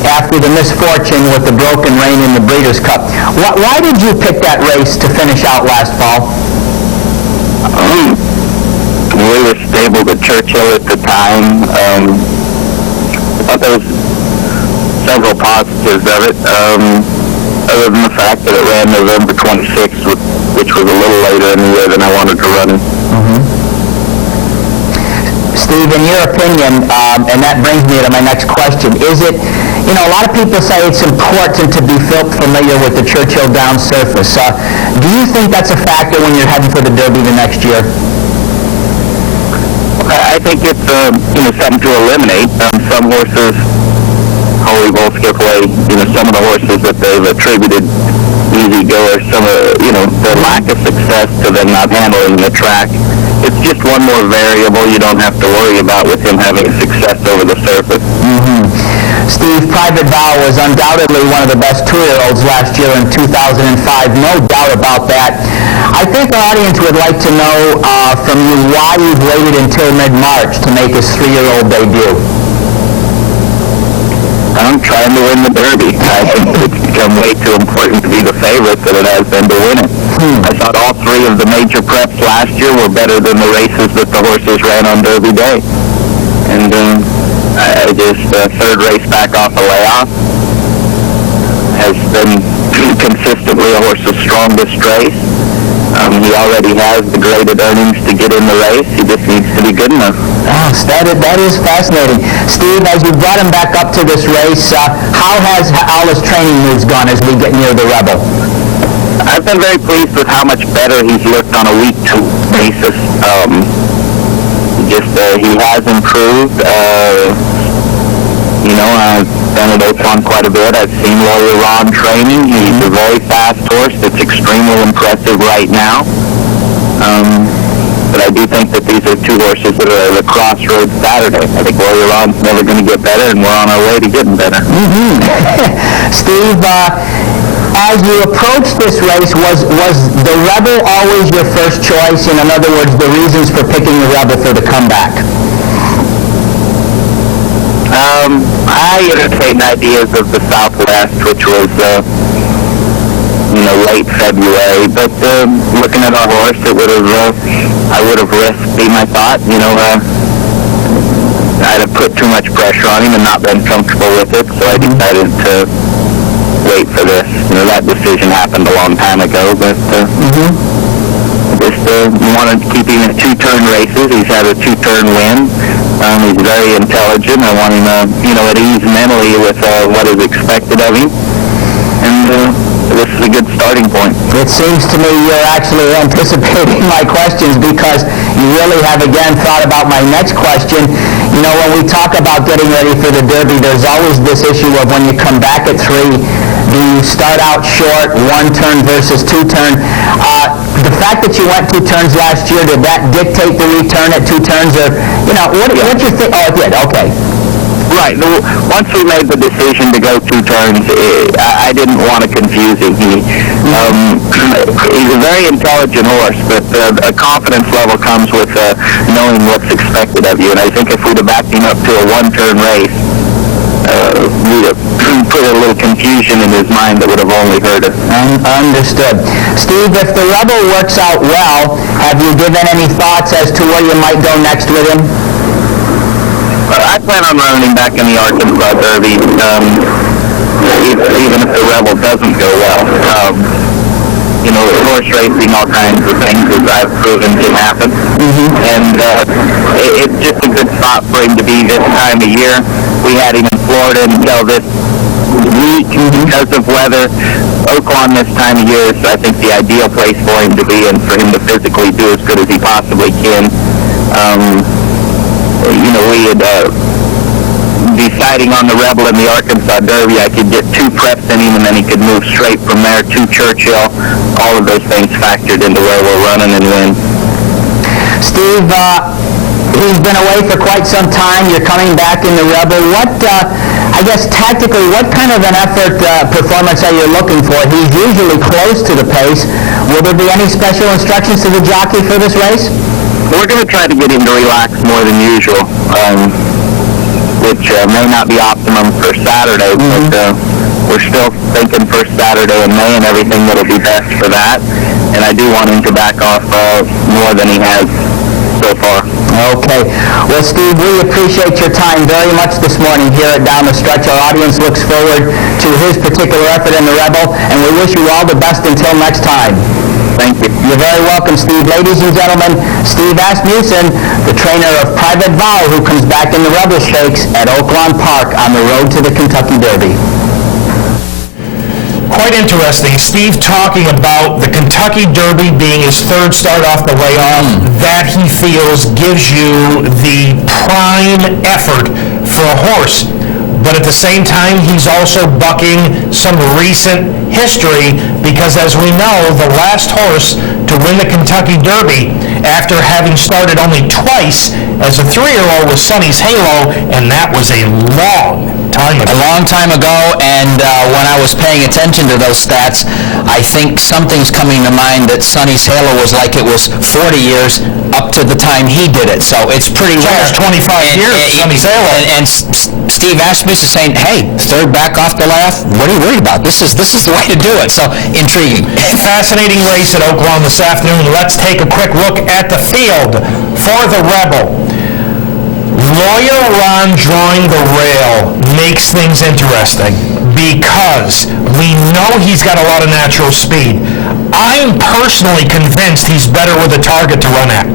after the misfortune with the broken rein in the Breeders' Cup. Why did you pick that race to finish out last fall? We were stable at Churchill at the time. I thought there was several positives of it, other than the fact that it ran November 26th, which was a little later in the year than I wanted to run it. Steve, in your opinion, and that brings me to my next question, is it, a lot of people say it's important to be familiar with the Churchill Down surface. Do you think that's a factor when you're heading for the Derby the next year? I think it's something to eliminate. Some horses wholly won't skip away. Some of the horses that they've attributed easy goers, some of their lack of success to them not handling the track. It's just one more variable you don't have to worry about with him having success over the surface. Steve, Private Vow was undoubtedly one of the best 2-year-olds last year in 2005, no doubt about that. I think our audience would like to know from you why you've waited until mid-March to make his 3-year-old debut. I'm trying to win the Derby. I think it's become way too important to be the favorite than it has been to win it. I thought all 3 of the major preps last year were better than the races that the horses ran on Derby Day. And I just, third race back off a layoff has been consistently a horse's strongest race. He already has the graded earnings to get in the race. He just needs to be good enough. That is fascinating. Steve, as you brought him back up to this race, how has all his training moves gone as we get near the Rebel? I've been very pleased with how much better he's looked on a week-to-week basis. He has improved. I've been at Oakland quite a bit. I've seen Lawyer Ron training. He's a very fast horse that's extremely impressive right now. But I do think that these are 2 horses that are at the crossroads Saturday. I think Lawyer Ron's never going to get better, and we're on our way to getting better. Steve, as you approached this race, was the Rebel always your first choice? In other words, the reasons for picking the Rebel for the comeback? I entertained ideas of the Southwest, which was, late February. But looking at our horse, I would have risked, be my thought. I'd have put too much pressure on him and not been comfortable with it. So I decided to wait for this. That decision happened a long time ago, but just wanted to keep him at 2-turn races. He's had a 2-turn win. He's very intelligent. I want him, at ease mentally with what is expected of him. And this is a good starting point. It seems to me you're actually anticipating my questions because you really have again thought about my next question. When we talk about getting ready for the Derby, there's always this issue of when you come back at 3, do you start out short, 1-turn versus 2-turn? The fact that you went 2 turns last year, did that dictate the return at 2 turns? Or, what you think? Oh, it did. Okay. Right. Once we made the decision to go 2 turns, I didn't want to confuse him. He's a very intelligent horse, but a confidence level comes with knowing what's expected of you. And I think if we'd have backed him up to a 1-turn race, we'd have put a little confusion in his mind that would have only hurt us. Understood. Steve, if the Rebel works out well, have you given any thoughts as to where you might go next with him? I plan on running him back in the Arkansas Derby, even if the Rebel doesn't go well. Horse racing, all kinds of things, as I've proven, can happen. And it's just a good spot for him to be this time of year. We had him in Florida until this weak because of weather. Oaklawn this time of year is, I think, the ideal place for him to be and for him to physically do as good as he possibly can. We had deciding on the Rebel and the Arkansas Derby, I could get 2 preps in him and then he could move straight from there to Churchill. All of those things factored into where we're running and when. Steve, he's been away for quite some time. You're coming back in the Rebel. What, I guess tactically, what kind of an effort, performance are you looking for? He's usually close to the pace. Will there be any special instructions to the jockey for this race? We're going to try to get him to relax more than usual, which may not be optimum for Saturday, but we're still thinking first Saturday in May and everything that'll be best for that. And I do want him to back off more than he has so far. Okay. Well, Steve, we appreciate your time very much this morning here at Down the Stretch. Our audience looks forward to his particular effort in the Rebel, and we wish you all the best until next time. Thank you. You're very welcome, Steve. Ladies and gentlemen, Steve ASSMUSSEN, the trainer of Private Vow, who comes back in the Rebel Stakes at Oaklawn Park on the road to the Kentucky Derby. Quite interesting. Steve talking about the Kentucky Derby being his third start off the way off. That he feels gives you the prime effort for a horse. But at the same time, he's also bucking some recent history because, as we know, the last horse to win the Kentucky Derby after having started only twice as a 3-year-old was Sonny's Halo, and that was a long time ago. A long time ago, and when I was paying attention to those stats, I think something's coming to mind that Sonny's Halo was like it was 40 years up to the time he did it. So it's pretty rare. Almost 25 years, Sonny's Halo. And Steve ASSMUSSEN is saying, hey, third back off the left, what are you worried about? This is the way to do it. So intriguing. Fascinating race at Oaklawn this afternoon. Let's take a quick look at the field for the Rebel. Lawyer Ron drawing the rail makes things interesting because we know he's got a lot of natural speed. I'm personally convinced he's better with a target to run at.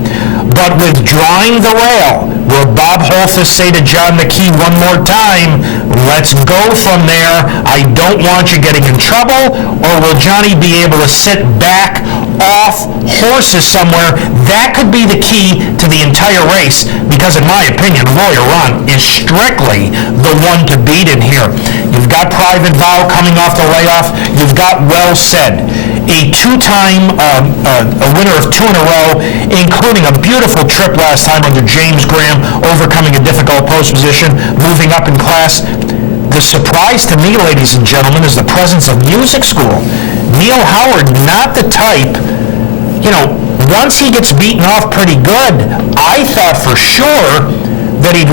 But with drawing the rail, will Bob Holthus say to John McKee one more time, let's go from there, I don't want you getting in trouble, or will Johnny be able to sit back off horses somewhere? That could be the key to the entire race, because in my opinion, Lawyer Ron is strictly the one to beat in here. You've got Private Vow coming off the layoff. You've got Well Said, a 2-time a winner of 2 in a row, including a beautiful trip last time under James Graham, overcoming a difficult post position, moving up in class. The surprise to me, ladies and gentlemen, is the presence of Music School. Neil Howard, not the type, once he gets beaten off pretty good, I thought for sure that he'd,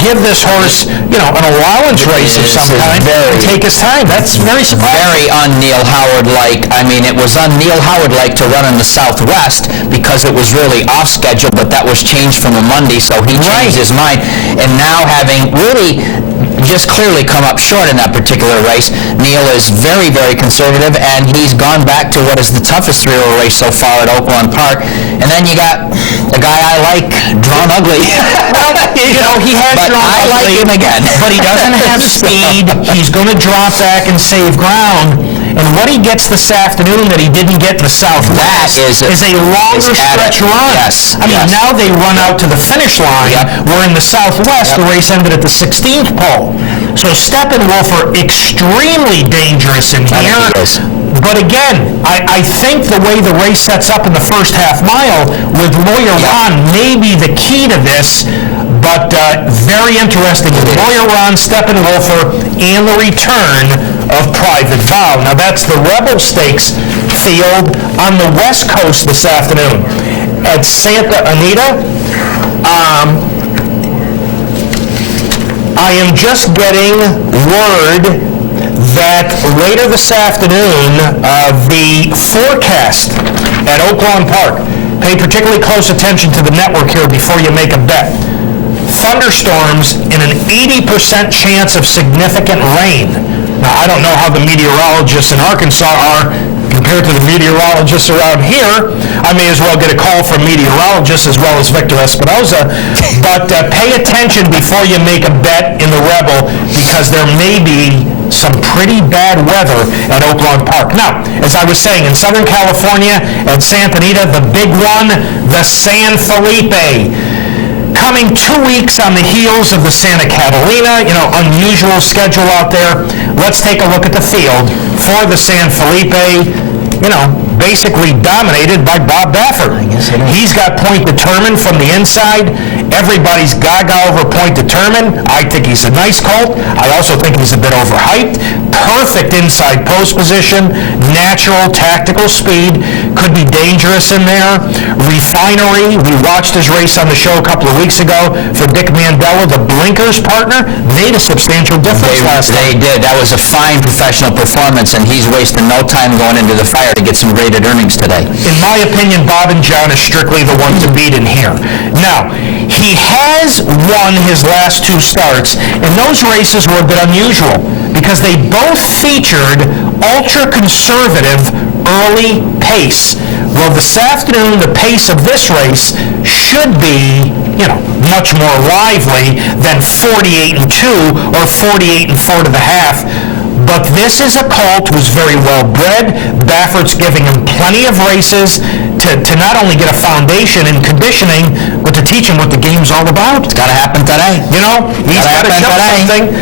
give this horse, an allowance race of some kind and take his time. That's very surprising. Very un-Neil Howard-like. I mean, it was un-Neil Howard-like to run in the Southwest because it was really off schedule, but that was changed from a Monday, so he changed his mind. And now having really just clearly come up short in that particular race, Neil is very, very conservative, and he's gone back to what is the toughest 3-year-old race so far at Oaklawn Park. And then you got a guy I like, Drawn Ugly. He has but Drawn I Ugly, like him again. But he doesn't have speed. He's going to drop back and save ground. And what he gets this afternoon that he didn't get in the Southwest is a longer stretch run. Yes. Now they run out to the finish line, where in the Southwest the race ended at the 16th pole. So Steppenwolfer, extremely dangerous in here. But again, I think the way the race sets up in the first half mile with Lawyer Ron may be the key to this. But very interesting. Lawyer Ron, Steppenwolfer, and the return of Private Vow. Now that's the Rebel Stakes field on the West Coast this afternoon. At Santa Anita, I am just getting word that later this afternoon, the forecast at Oaklawn Park, pay particularly close attention to the network here before you make a bet. Thunderstorms and an 80% chance of significant rain. Now, I don't know how the meteorologists in Arkansas are compared to the meteorologists around here. I may as well get a call from meteorologists as well as Victor Espinoza. But pay attention before you make a bet in the Rebel, because there may be some pretty bad weather at Oaklawn Park. Now, as I was saying, in Southern California, at Santa Anita, the big one, the San Felipe. Coming 2 weeks on the heels of the Santa Catalina, unusual schedule out there. Let's take a look at the field for the San Felipe, basically dominated by Bob Baffert. He's got Point Determined from the inside. Everybody's gaga over Point Determined. I think he's a nice colt. I also think he's a bit overhyped. Perfect inside post position, natural tactical speed, could be dangerous in there. Refinery, we watched his race on the show a couple of weeks ago for Dick Mandela, the Blinkers partner, made a substantial difference last time. They did. That was a fine professional performance, and he's wasting no time going into the fire to get some graded earnings today. In my opinion, Bob and John is strictly the one to beat in here. Now, he has won his last 2 starts, and those races were a bit unusual because they both featured ultra-conservative early pace. Well, this afternoon, the pace of this race should be, much more lively than 48-2 or 48-4 to the half. But this is a colt who's very well bred. Baffert's giving him plenty of races to not only get a foundation in conditioning, but to teach him what the game's all about. It's got to happen today. He's got to show something.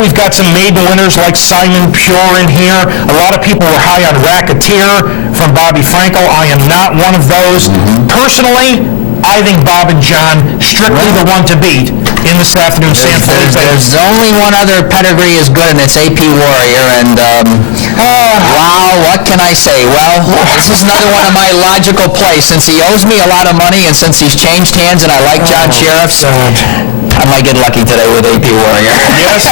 We've got some maiden winners like Simon Pure in here. A lot of people were high on Racketeer from Bobby Frankel. I am not one of those. Personally, I think Bob and John strictly the one to beat in this afternoon San Felipe. There's only one other pedigree is good, and it's AP Warrior. And wow, what can I say? Well, this is another one of my logical plays. Since he owes me a lot of money, and since he's changed hands, and I like John Sheriff's, I might get lucky today with AP Warrior. Yes,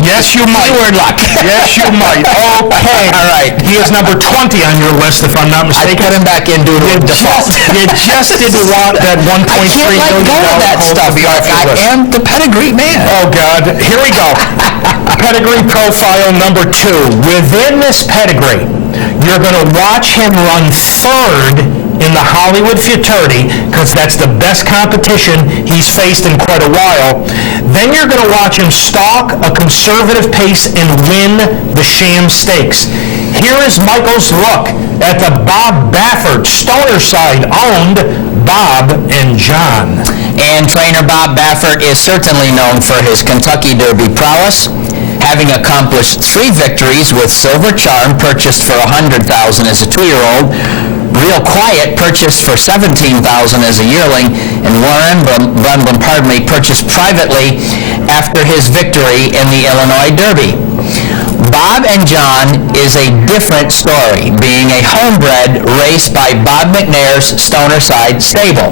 yes, you might. Keyword luck. Yes, you might. Okay. All right. He is number 20 on your list, if I'm not I mistaken. put him back in due to default. You just didn't want that $1.3 I can't let million go of that colt stuff, to be off your I list. am the pedigree man. Oh, God. Here we go. Pedigree profile number 2. Within this pedigree, you're going to watch him run third in the Hollywood Futurity, because that's the best competition he's faced in quite a while. Then you're going to watch him stalk a conservative pace and win the Sham Stakes. Here is Michael's look at the Bob Baffert Stoner side owned Bob and John. And trainer Bob Baffert is certainly known for his Kentucky Derby prowess, having accomplished 3 victories with Silver Charm, purchased for $100,000 as a 2-year-old, Real Quiet, purchased for $17,000 as a yearling, and Warren Brunblum, purchased privately after his victory in the Illinois Derby. Bob and John is a different story, being a homebred raced by Bob McNair's Stoner Side stable.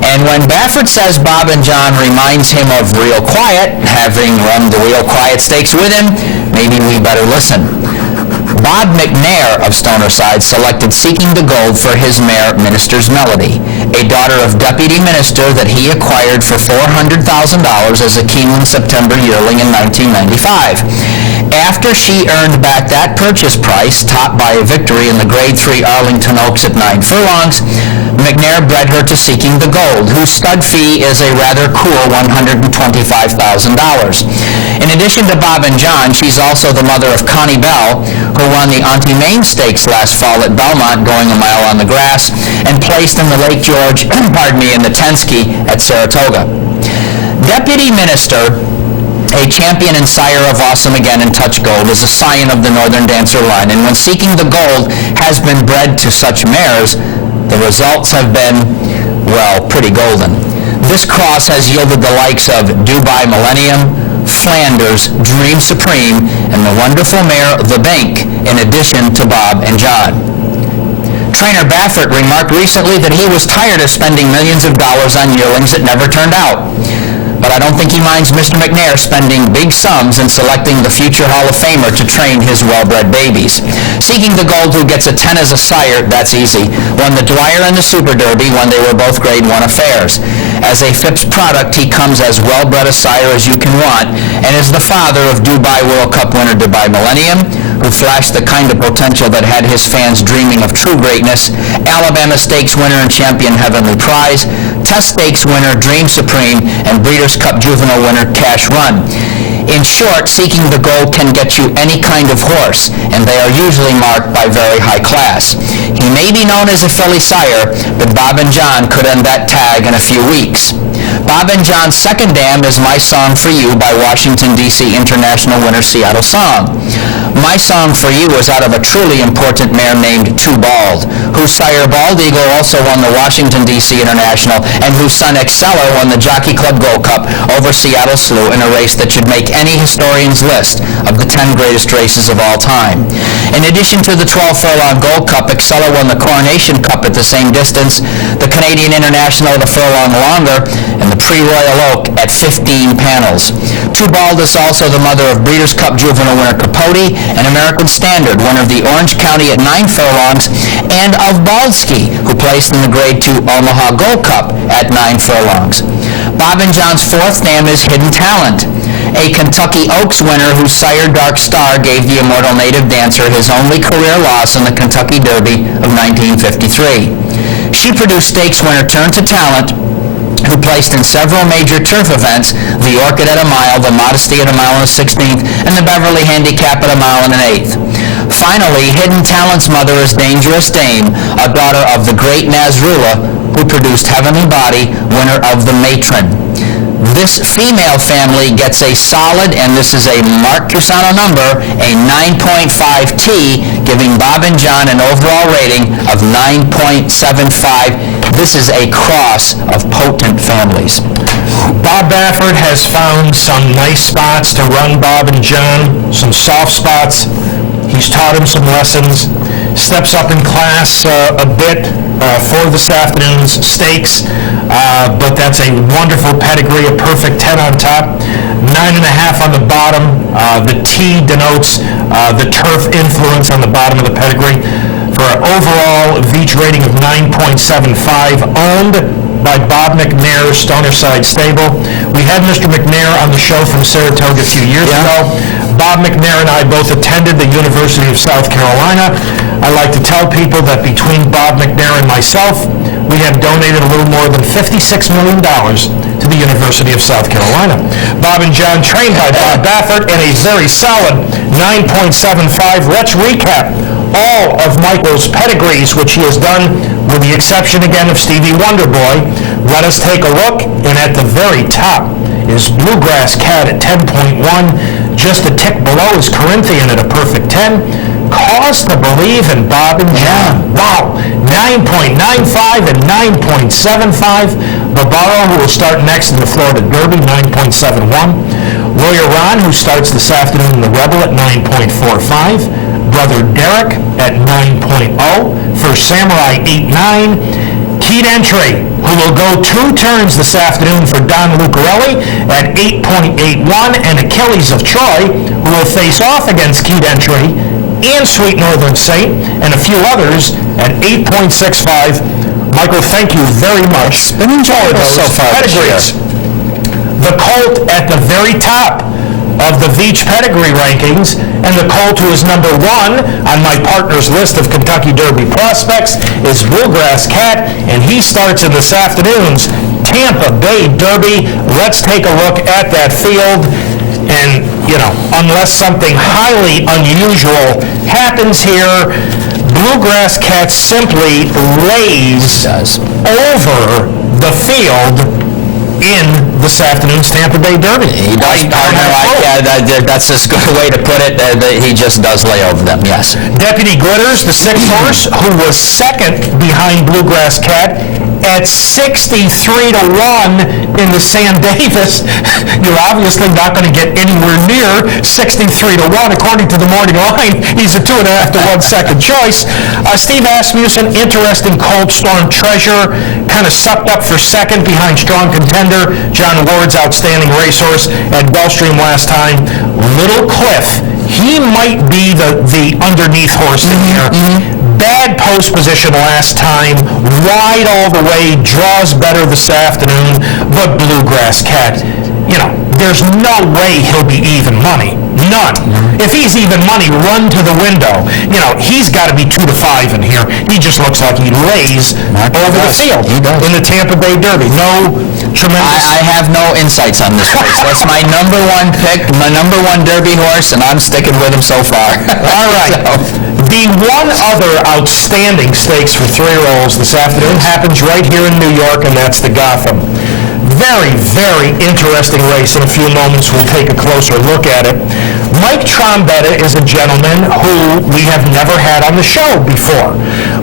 And when Baffert says Bob and John reminds him of Real Quiet, having run the Real Quiet Stakes with him, maybe we better listen. Bob McNair of Stoner Side selected Seeking the Gold for his mare Minister's Melody, a daughter of Deputy Minister that he acquired for $400,000 as a Keeneland September yearling in 1995. After she earned back that purchase price, topped by a victory in the Grade 3 Arlington Oaks at 9 furlongs, McNair bred her to Seeking the Gold, whose stud fee is a rather cool $125,000. In addition to Bob and John, she's also the mother of Connie Bell, who won the Auntie Mame Stakes last fall at Belmont, going a mile on the grass, and placed in the Lake George, in the Tensky at Saratoga. Deputy Minister, a champion and sire of Awesome Again and Touch Gold, is a scion of the Northern Dancer line, and when Seeking the Gold has been bred to such mares, the results have been, well, pretty golden. This cross has yielded the likes of Dubai Millennium, Flanders, Dream Supreme, and the wonderful mare The Bank, in addition to Bob and John. Trainer Baffert remarked recently that he was tired of spending millions of dollars on yearlings that never turned out. But I don't think he minds Mr. McNair spending big sums in selecting the future Hall of Famer to train his well-bred babies. Seeking the Gold, who gets a 10 as a sire, that's easy, won the Dwyer and the Super Derby when they were both Grade 1 affairs. As a Phipps product, he comes as well-bred a sire as you can want, and is the father of Dubai World Cup winner Dubai Millennium, who flashed the kind of potential that had his fans dreaming of true greatness, Alabama Stakes winner and champion Heavenly Prize, Test Stakes winner Dream Supreme, and Breeders' Cup Juvenile winner Cash Run. In short, seeking the gold can get you any kind of horse, and they are usually marked by very high class. He may be known as a filly sire, but Bob and John could end that tag in a few weeks. Bob and John's second dam is My Song for You by Washington, D.C. International winner Seattle Song. My Song for You is out of a truly important mare named Two Bald, whose sire Bald Eagle also won the Washington, D.C. International, and whose son Exceller won the Jockey Club Gold Cup over Seattle Slew in a race that should make any historian's list of the 10 greatest races of all time. In addition to the 12-furlong Gold Cup, Exceller won the Coronation Cup at the same distance, the Canadian International at a furlong longer, and the Prix Royal Oak at 15 panels. Two Bald is also the mother of Breeders' Cup Juvenile winner Capote and American Standard, winner of the Orange County at 9 furlongs, and of Baldski, who placed in the Grade 2 Omaha Gold Cup at 9 furlongs. Bob and John's fourth dam is Hidden Talent, a Kentucky Oaks winner whose sire Dark Star gave the immortal native dancer his only career loss in the Kentucky Derby of 1953. She produced stakes winner Turn to Talent, who placed in several major turf events, the Orchid at a mile, the Modesty at a mile and a 16th, and the Beverly Handicap at a mile and an 8th. Finally, Hidden Talent's mother is Dangerous Dame, a daughter of the great Nasrullah, who produced Heavenly Body, winner of the Matron. This female family gets a solid, and this is a Mark CUSANO number, a 9.5T, giving Bob and John an overall rating of 9.75. This is a cross of potent families. Bob Baffert has found some nice spots to run Bob and John, some soft spots. He's taught him some lessons, steps up in class a bit for this afternoon's stakes, but that's a wonderful pedigree, a perfect 10 on top, 9.5 on the bottom. The T denotes the turf influence on the bottom of the pedigree, for an overall VIETCH rating of 9.75, owned by Bob McNair's Stonerside Stable. We had Mr. McNair on the show from Saratoga a few years ago. Bob McNair and I both attended the University of South Carolina. I like to tell people that between Bob McNair and myself, we have donated a little more than $56 million to the University of South Carolina. Bob and John trained by Bob Baffert and a very solid 9.75. Let's recap all of Michael's pedigrees, which he has done with the exception again of Stevie Wonderboy. Let us take a look, and at the very top is Bluegrass Cat at 10.1. Just a tick below is Corinthian at a perfect 10. Cause to Believe in Bob and John. Wow, 9.95 and 9.75. Barbaro, who will start next in the Florida Derby, 9.71. Lawyer Ron, who starts this afternoon in the Rebel at 9.45. Brother Derek at 9.0. First Samurai 8.9. Keat Entry, who will go 2 turns this afternoon for Don Lucarelli at 8.81. And Achilles of Troy, who will face off against Keat Entry and Sweet Northern Saint and a few others at 8.65. Michael, thank you very much. Been enjoyable so far this year. The colt at the very top of the VIETCH pedigree rankings, and the colt who is number 1 on my partner's list of Kentucky Derby prospects is Bluegrass Cat, and he starts in this afternoon's Tampa Bay Derby. Let's take a look at that field, and, unless something highly unusual happens here, Bluegrass Cat simply lays over the field in this afternoon's Tampa Bay Derby. He does, partner. That's as good a way to put it. He just does lay over them, yes. Deputy Glitters, the 6th horse, who was second behind Bluegrass Cat at 63-1 in the Sam Davis. You're obviously not going to get anywhere near 63-1 according to the morning line. He's a 2.5 to 1 second choice. Steve Asmussen, interesting colt, Storm Treasure, kind of sucked up for second behind Strong Contender. John Ward's outstanding racehorse at Gulfstream last time. Little Cliff, he might be the underneath horse in here. Bad post position last time, wide all the way, draws better this afternoon, but Bluegrass Cat, there's no way he'll be even money. None. If he's even money, run to the window. You know, he's got to be 2 to 5 in here. He just looks like he lays over the field in the Tampa Bay Derby. No tremendous... I have no insights on this race. That's my number one pick, my number one Derby horse, and I'm sticking with him so far. All right. The one other outstanding stakes for 3-year-olds this afternoon happens right here in New York, and that's the Gotham. Very, very interesting race. In a few moments, we'll take a closer look at it. Mike Trombetta is a gentleman who we have never had on the show before.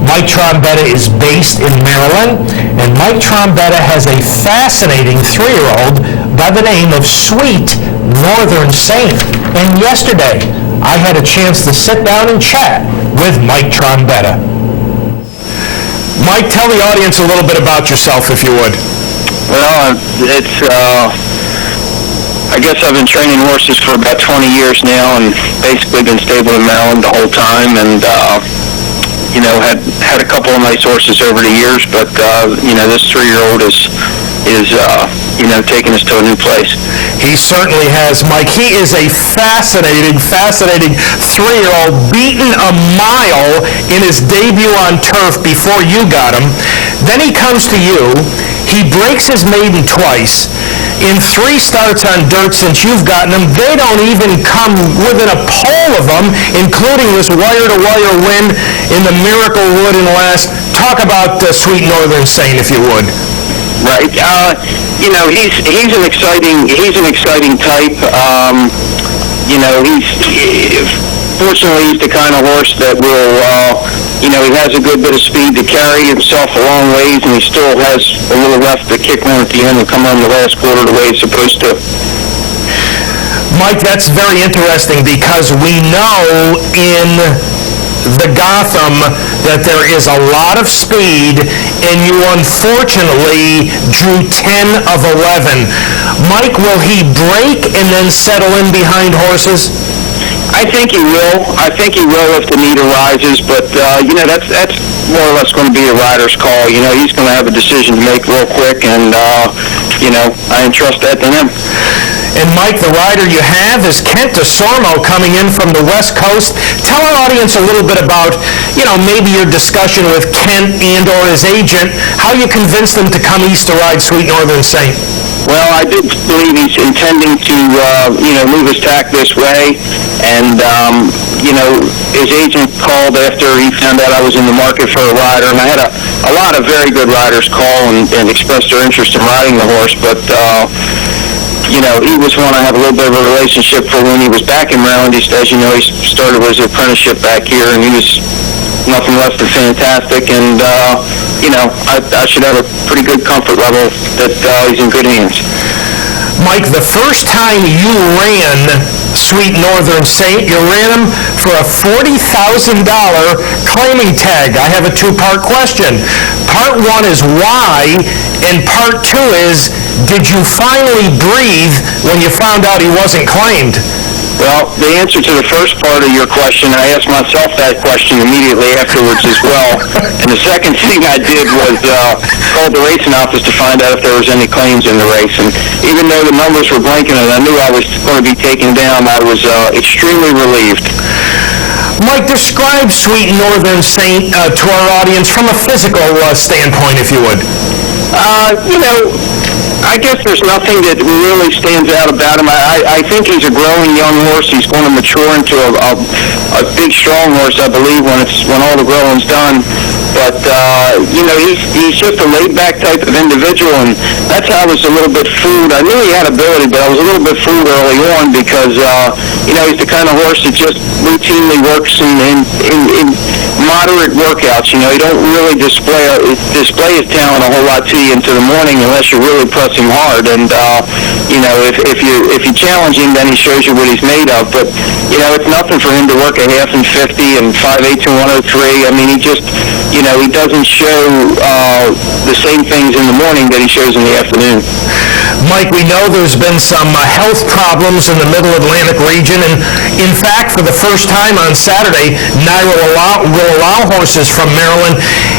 Mike Trombetta is based in Maryland, and Mike Trombetta has a fascinating 3-year-old by the name of Sweet Northern Saint. And yesterday, I had a chance to sit down and chat with Mike Trombetta. Mike, tell the audience a little bit about yourself, if you would. Well, I guess I've been training horses for about 20 years now, and basically been stable in Maryland the whole time, and had a couple of nice horses over the years, but this 3-year-old is taking us to a new place. He certainly has, Mike. He is a fascinating 3-year-old, beaten a mile in his debut on turf before you got him. Then he comes to you. He breaks his maiden twice. In 3 starts on dirt since you've gotten him, they don't even come within a pole of him, including this wire-to-wire win in the Miracle Wood in last. Talk about Sweet Northern Saint, if you would. Right. He's an exciting type. Fortunately, he's the kind of horse that will, he has a good bit of speed to carry himself a long ways, and he still has a little left to kick one at the end and come on the last quarter the way he's supposed to. Mike, that's very interesting because we know in the Gotham that there is a lot of speed, and you unfortunately drew 10 of 11. Mike, will he break and then settle in behind horses? I think he will. I think he will if the need arises, but that's more or less going to be a rider's call. He's going to have a decision to make real quick, and I entrust that to him. And Mike, the rider you have is Kent DeSormo coming in from the West Coast. Tell our audience a little bit about, maybe your discussion with Kent and or his agent, how you convinced him to come east to ride Sweet Northern Saint. Well, I do believe he's intending to, move his tack this way, and, his agent called after he found out I was in the market for a rider, and I had a lot of very good riders call and express their interest in riding the horse, but, he was one I have a little bit of a relationship for when he was back in Maryland. He started with his apprenticeship back here, and he was nothing less than fantastic, and, I should have a pretty good comfort level that he's in good hands. Mike, the first time you ran Sweet Northern Saint, you ran him for a $40,000 claiming tag. I have a 2-part question. Part 1 is why, and part 2 is, did you finally breathe when you found out he wasn't claimed? Well, the answer to the first part of your question, I asked myself that question immediately afterwards as well. And the second thing I did was call the racing office to find out if there was any claims in the race. And even though the numbers were blinking and I knew I was going to be taken down, I was extremely relieved. Mike, describe Sweet Northern Saint to our audience from a physical standpoint, if you would. I guess there's nothing that really stands out about him. I think he's a growing young horse. He's going to mature into a big, strong horse, I believe, when all the growing's done. But, he's just a laid-back type of individual, and that's how I was a little bit fooled. I knew he had ability, but I was a little bit fooled early on because, he's the kind of horse that just routinely works in moderate workouts. You don't really display his talent a whole lot to you into the morning unless you're really pressing hard. And, if you challenge him, then he shows you what he's made of. But, it's nothing for him to work a half and 50 and 5/8 and 103. I mean, he just... he doesn't show the same things in the morning that he shows in the afternoon. Mike, we know there's been some health problems in the Middle Atlantic region, and in fact, for the first time on Saturday, NYRA will allow horses from Maryland.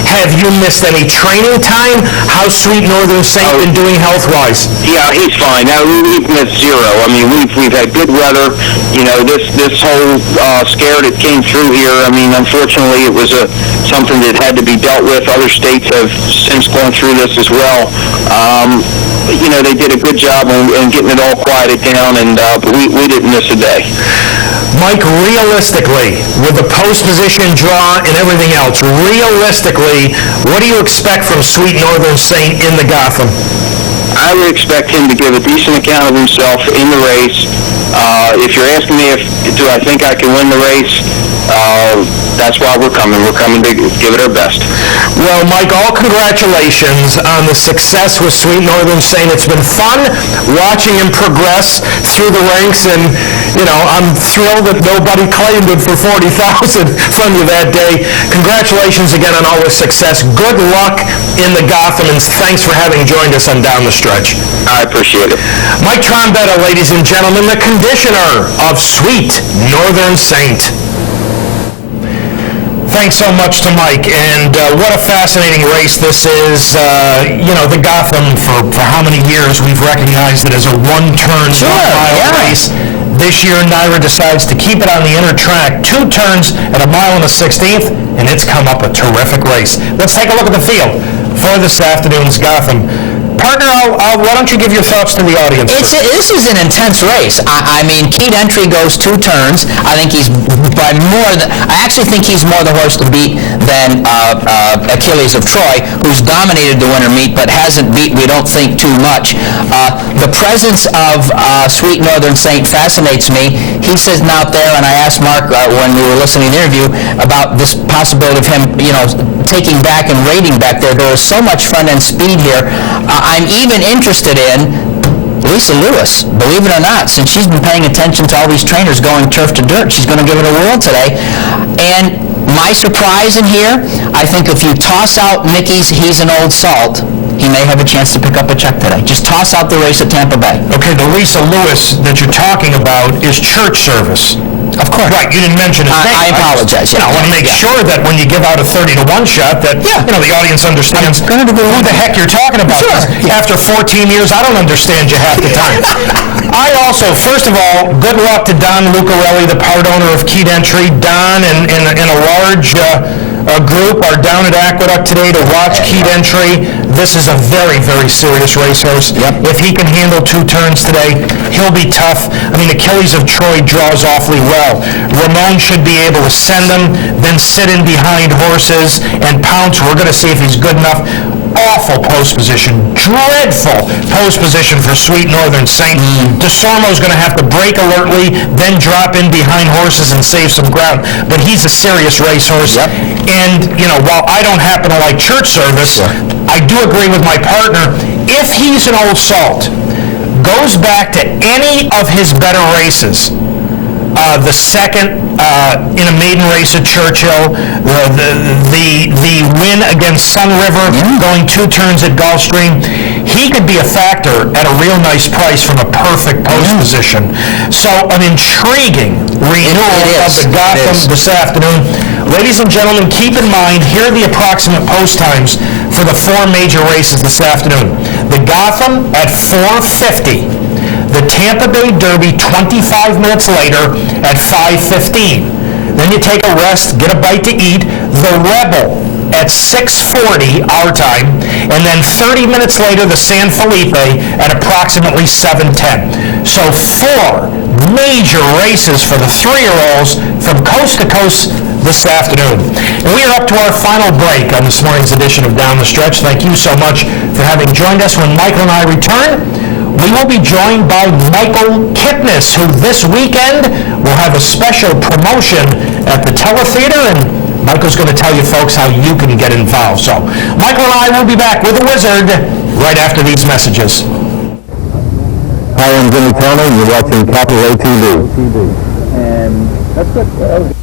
Have you missed any training time? How's Sweet Northern Saint been doing health-wise? Yeah, he's fine. Now, we've missed zero. I mean, we've had good weather. You know, this whole scare that came through here, I mean, unfortunately, it was something that had to be dealt with. Other states have since gone through this as well. You know, they did a good job in getting it all quieted down, and but we didn't miss a day. Mike, realistically, with the post position draw and everything else, realistically, what do you expect from Sweet Northern Saint in the Gotham? I would expect him to give a decent account of himself in the race. If you're asking me do I think I can win the race, that's why we're coming. We're coming to give it our best. Well, Mike, all congratulations on the success with Sweet Northern Saint. It's been fun watching him progress through the ranks, and, you know, I'm thrilled that nobody claimed it for $40,000 from you that day. Congratulations again on all the success. Good luck in the Gotham, and thanks for having joined us on Down the Stretch. I appreciate it. Mike Trombetta, ladies and gentlemen, the conditioner of Sweet Northern Saint. Thanks so much to Mike, and what a fascinating race this is. You know, the Gotham, for how many years we've recognized it as a one-turn, one-mile race. This year, Naira decides to keep it on the inner track, 2 turns at 1 1/16, and it's come up a terrific race. Let's take a look at the field for this afternoon's Gotham. Partner, why don't you give your thoughts to the audience? This is an intense race. I mean, Keyed Entry goes 2 turns. I think he's by more than, I actually think he's more the horse to beat than Achilles of Troy, who's dominated the winter meet, but hasn't beat, we don't think, too much. The presence of Sweet Northern Saint fascinates me. He's sitting out there, and I asked Mark when we were listening to the interview about this possibility of him, you know, taking back and raiding back there. There is so much front-end speed here. I'm even interested in Lisa Lewis, believe it or not, since she's been paying attention to all these trainers going turf to dirt. She's going to give it a whirl today. And my surprise in here, I think if you toss out Mickey's He's an Old Salt, he may have a chance to pick up a check today. Just toss out the race at Tampa Bay. Okay, the Lisa Lewis that you're talking about is church service. Of course. Right, you didn't mention his name. I apologize. I want to make sure that when you give out a 30-to-1 shot that, you know, the audience understands who the heck you're talking about. Sure. After 14 years, I don't understand you half the time. I also, first of all, good luck to Don Lucarelli, the part owner of Keyed Entry. Don and a large group are down at Aqueduct today to watch Keyed Entry. This is a very, very serious racehorse. Yep. If he can handle 2 turns today, he'll be tough. I mean, Achilles of Troy draws awfully well. Ramon should be able to send them, then sit in behind horses and pounce. We're going to see if he's good enough. Awful post position, dreadful post position for Sweet Northern Saint. DeSormo's going to have to brake alertly, then drop in behind horses and save some ground. But he's a serious racehorse. Yep. And, you know, while I don't happen to like church service, I do agree with my partner. If he's an Old Salt, goes back to any of his better races, the second in a maiden race at Churchill, the win against Sun River, going 2 turns at Gulfstream, he could be a factor at a real nice price from a perfect post position. So an intriguing renewal of the Gotham this afternoon. Ladies and gentlemen, keep in mind, here are the approximate post times for the 4 major races this afternoon. The Gotham at 4:50. The Tampa Bay Derby 25 minutes later at 5:15. Then you take a rest, get a bite to eat. The Rebel at 6:40 our time, and then 30 minutes later the San Felipe at approximately 7:10. So 4 major races for the 3-year-olds from coast to coast this afternoon. And we are up to our final break on this morning's edition of Down the Stretch. Thank you so much for having joined us. When Michael and I return, we will be joined by Michael Kipnis, who this weekend will have a special promotion at the Teletheater, and Michael's going to tell you folks how you can get involved. So Michael and I will be back with the Wizard right after these messages. Hi, I'm Jimmy Turner, and you're watching Capital A TV. And that's good.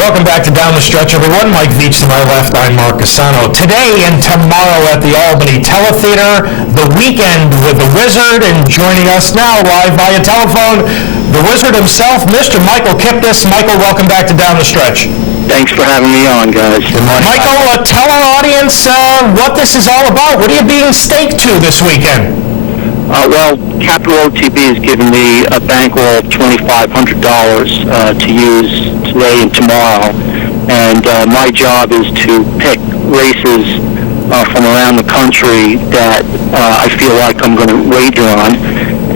Welcome back to Down the Stretch, everyone. Mike VIETCH to my left, I'm Mark CUSANO. Today and tomorrow at the Albany Teletheater, The Weekend with the Wizard, and joining us now live via telephone, the Wizard himself, Mr. Michael Kipnis. Michael, welcome back to Down the Stretch. Thanks for having me on, guys. Good morning. Michael, tell our audience what this is all about. What are you being staked to this weekend? Well, Capital OTB has given me a bankroll of $2,500 to use today and tomorrow, and my job is to pick races from around the country that I feel like I'm going to wager on,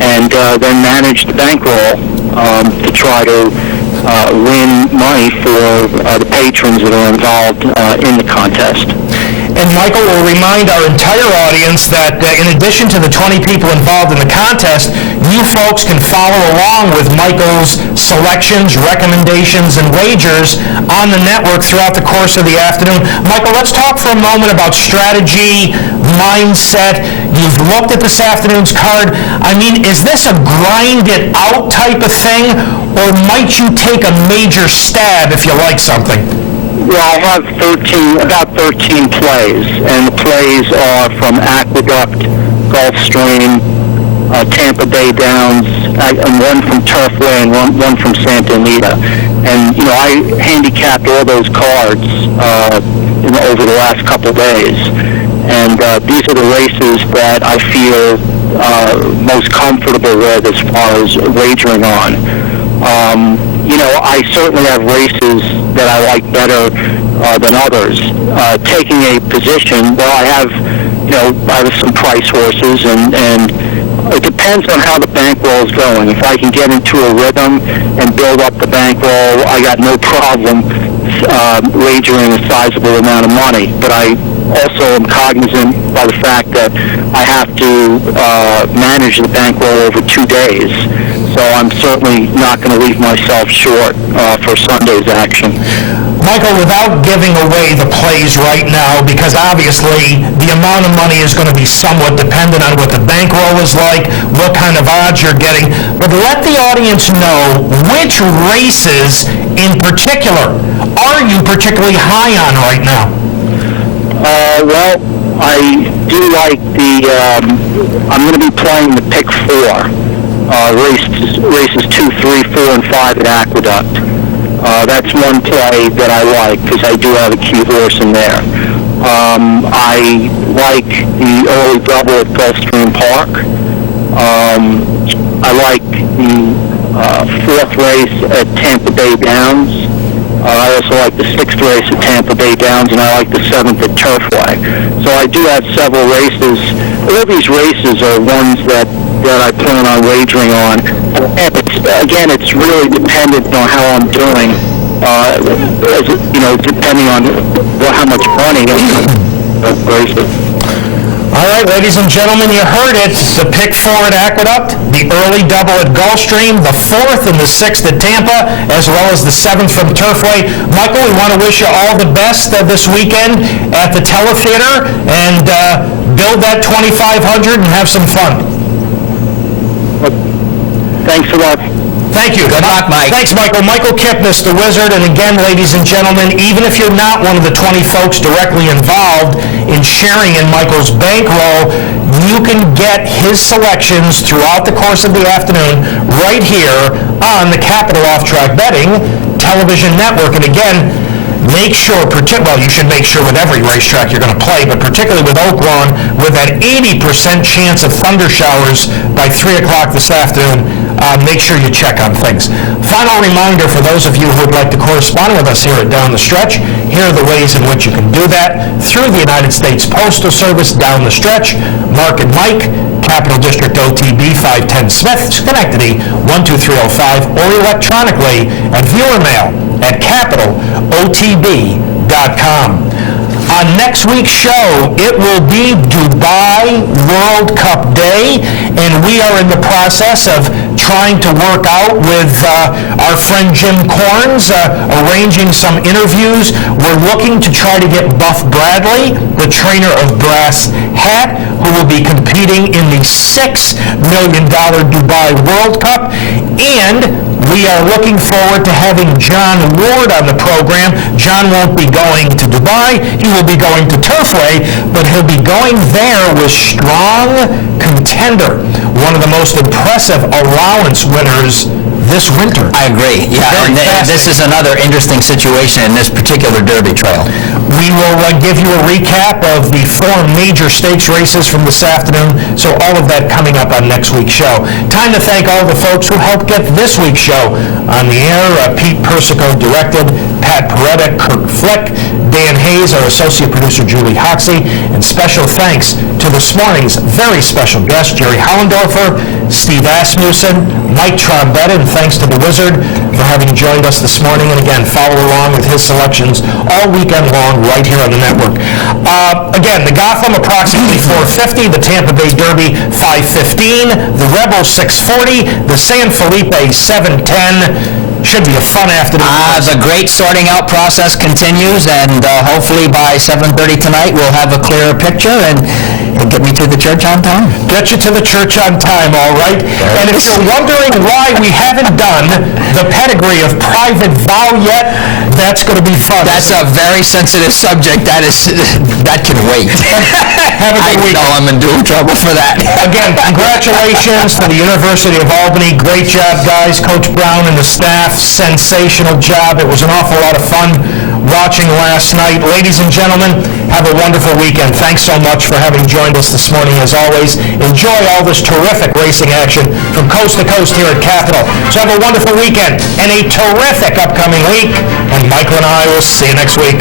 and then manage the bankroll to try to win money for the patrons that are involved in the contest. And Michael will remind our entire audience that in addition to the 20 people involved in the contest, you folks can follow along with Michael's selections, recommendations, and wagers on the network throughout the course of the afternoon. Michael, let's talk for a moment about strategy, mindset. You've looked at this afternoon's card. I mean, is this a grind-it-out type of thing, or might you take a major stab if you like something? Well, I have about 13 plays, and the plays are from Aqueduct, Gulfstream, Tampa Bay Downs, and one from Turfway and one from Santa Anita. And, you know, I handicapped all those cards over the last couple of days. And these are the races that I feel most comfortable with as far as wagering on. You know, I certainly have races that I like better than others. Taking a position, well, I have some price horses, and it depends on how the bankroll is going. If I can get into a rhythm and build up the bankroll, I got no problem wagering a sizable amount of money. But I also am cognizant by the fact that I have to manage the bankroll over 2 days. So I'm certainly not going to leave myself short for Sunday's action. Michael, without giving away the plays right now, because obviously the amount of money is going to be somewhat dependent on what the bankroll is like, what kind of odds you're getting, but let the audience know which races in particular are you particularly high on right now? Well, I do like I'm going to be playing the pick 4. Races 2, 3, 4, and 5 at Aqueduct. That's one play that I like because I do have a key horse in there. I like the early double at Gulfstream Park. I like the 4th race at Tampa Bay Downs. I also like the 6th race at Tampa Bay Downs, and I like the 7th at Turfway. So I do have several races. All these races are ones that I plan on wagering on. And it's really dependent on how I'm doing, depending on how much money I'm races. All right, ladies and gentlemen, you heard it. The pick 4 at Aqueduct, the early double at Gulfstream, the 4th and the 6th at Tampa, as well as the 7th from Turfway. Michael, we want to wish you all the best this weekend at the Teletheater, and build that $2,500 and have some fun. Thanks a lot. Thank you. Good luck, Mike. Thanks, Michael. Michael Kipnis, the Wizard. And again, ladies and gentlemen, even if you're not one of the 20 folks directly involved in sharing in Michael's bankroll, you can get his selections throughout the course of the afternoon right here on the Capital Off-Track Betting television network. And again, make sure, well, you should make sure with every racetrack you're going to play, but particularly with Oak Lawn, with that 80% chance of thunder showers by 3 o'clock this afternoon, make sure you check on things. Final reminder for those of you who would like to correspond with us here at Down the Stretch, here are the ways in which you can do that. Through the United States Postal Service, Down the Stretch, Mark and Mike, Capital District OTB 510 Smith, Schenectady 12305, or electronically at viewer mail at capitalotb.com. On next week's show, it will be Dubai World Cup Day, and we are in the process of trying to work out with our friend Jim Corns, arranging some interviews. We're looking to try to get Buff Bradley, the trainer of Brass Hat, who will be competing in the $6 million Dubai World Cup, and we are looking forward to having John Ward on the program. John won't be going to Dubai. He will be going to Turfway, but he'll be going there with Strong Contender, one of the most impressive allowance winners this winter. I agree. Yeah, and this is another interesting situation in this particular Derby trail. We will give you a recap of the 4 major stakes races from this afternoon, so all of that coming up on next week's show. Time to thank all the folks who helped get this week's show on the air. Pete Persico directed, Pat Peretta, Kurt Flick, Dan Hayes, our associate producer Julie Hoxie, and special thanks to this morning's very special guest, Jerry Hollendorfer, Steve Asmussen, Mike Trombetta, and thanks to the Wizard for having joined us this morning. And again, follow along with his selections all weekend long right here on the network. Again, the Gotham approximately 4:50, the Tampa Bay Derby 5:15, the Rebels 6:40, the San Felipe 7:10. Should be a fun afternoon. The great sorting out process continues, and hopefully by 7:30 tonight we'll have a clearer picture and get me to the church on time. Get you to the church on time, all right? And if you're wondering why we haven't done the pedigree of Private Vow yet, that's going to be fun. That's a very sensitive subject. That can wait. Have a good week. I know I'm in dual trouble for that. Again, congratulations to the University of Albany. Great job, guys. Coach Brown and the staff, sensational job. It was an awful lot of fun watching last night. Ladies and gentlemen, have a wonderful weekend. Thanks so much for having joined us this morning, as always. Enjoy all this terrific racing action from coast to coast here at Capital. So have a wonderful weekend and a terrific upcoming week. And Michael and I will see you next week.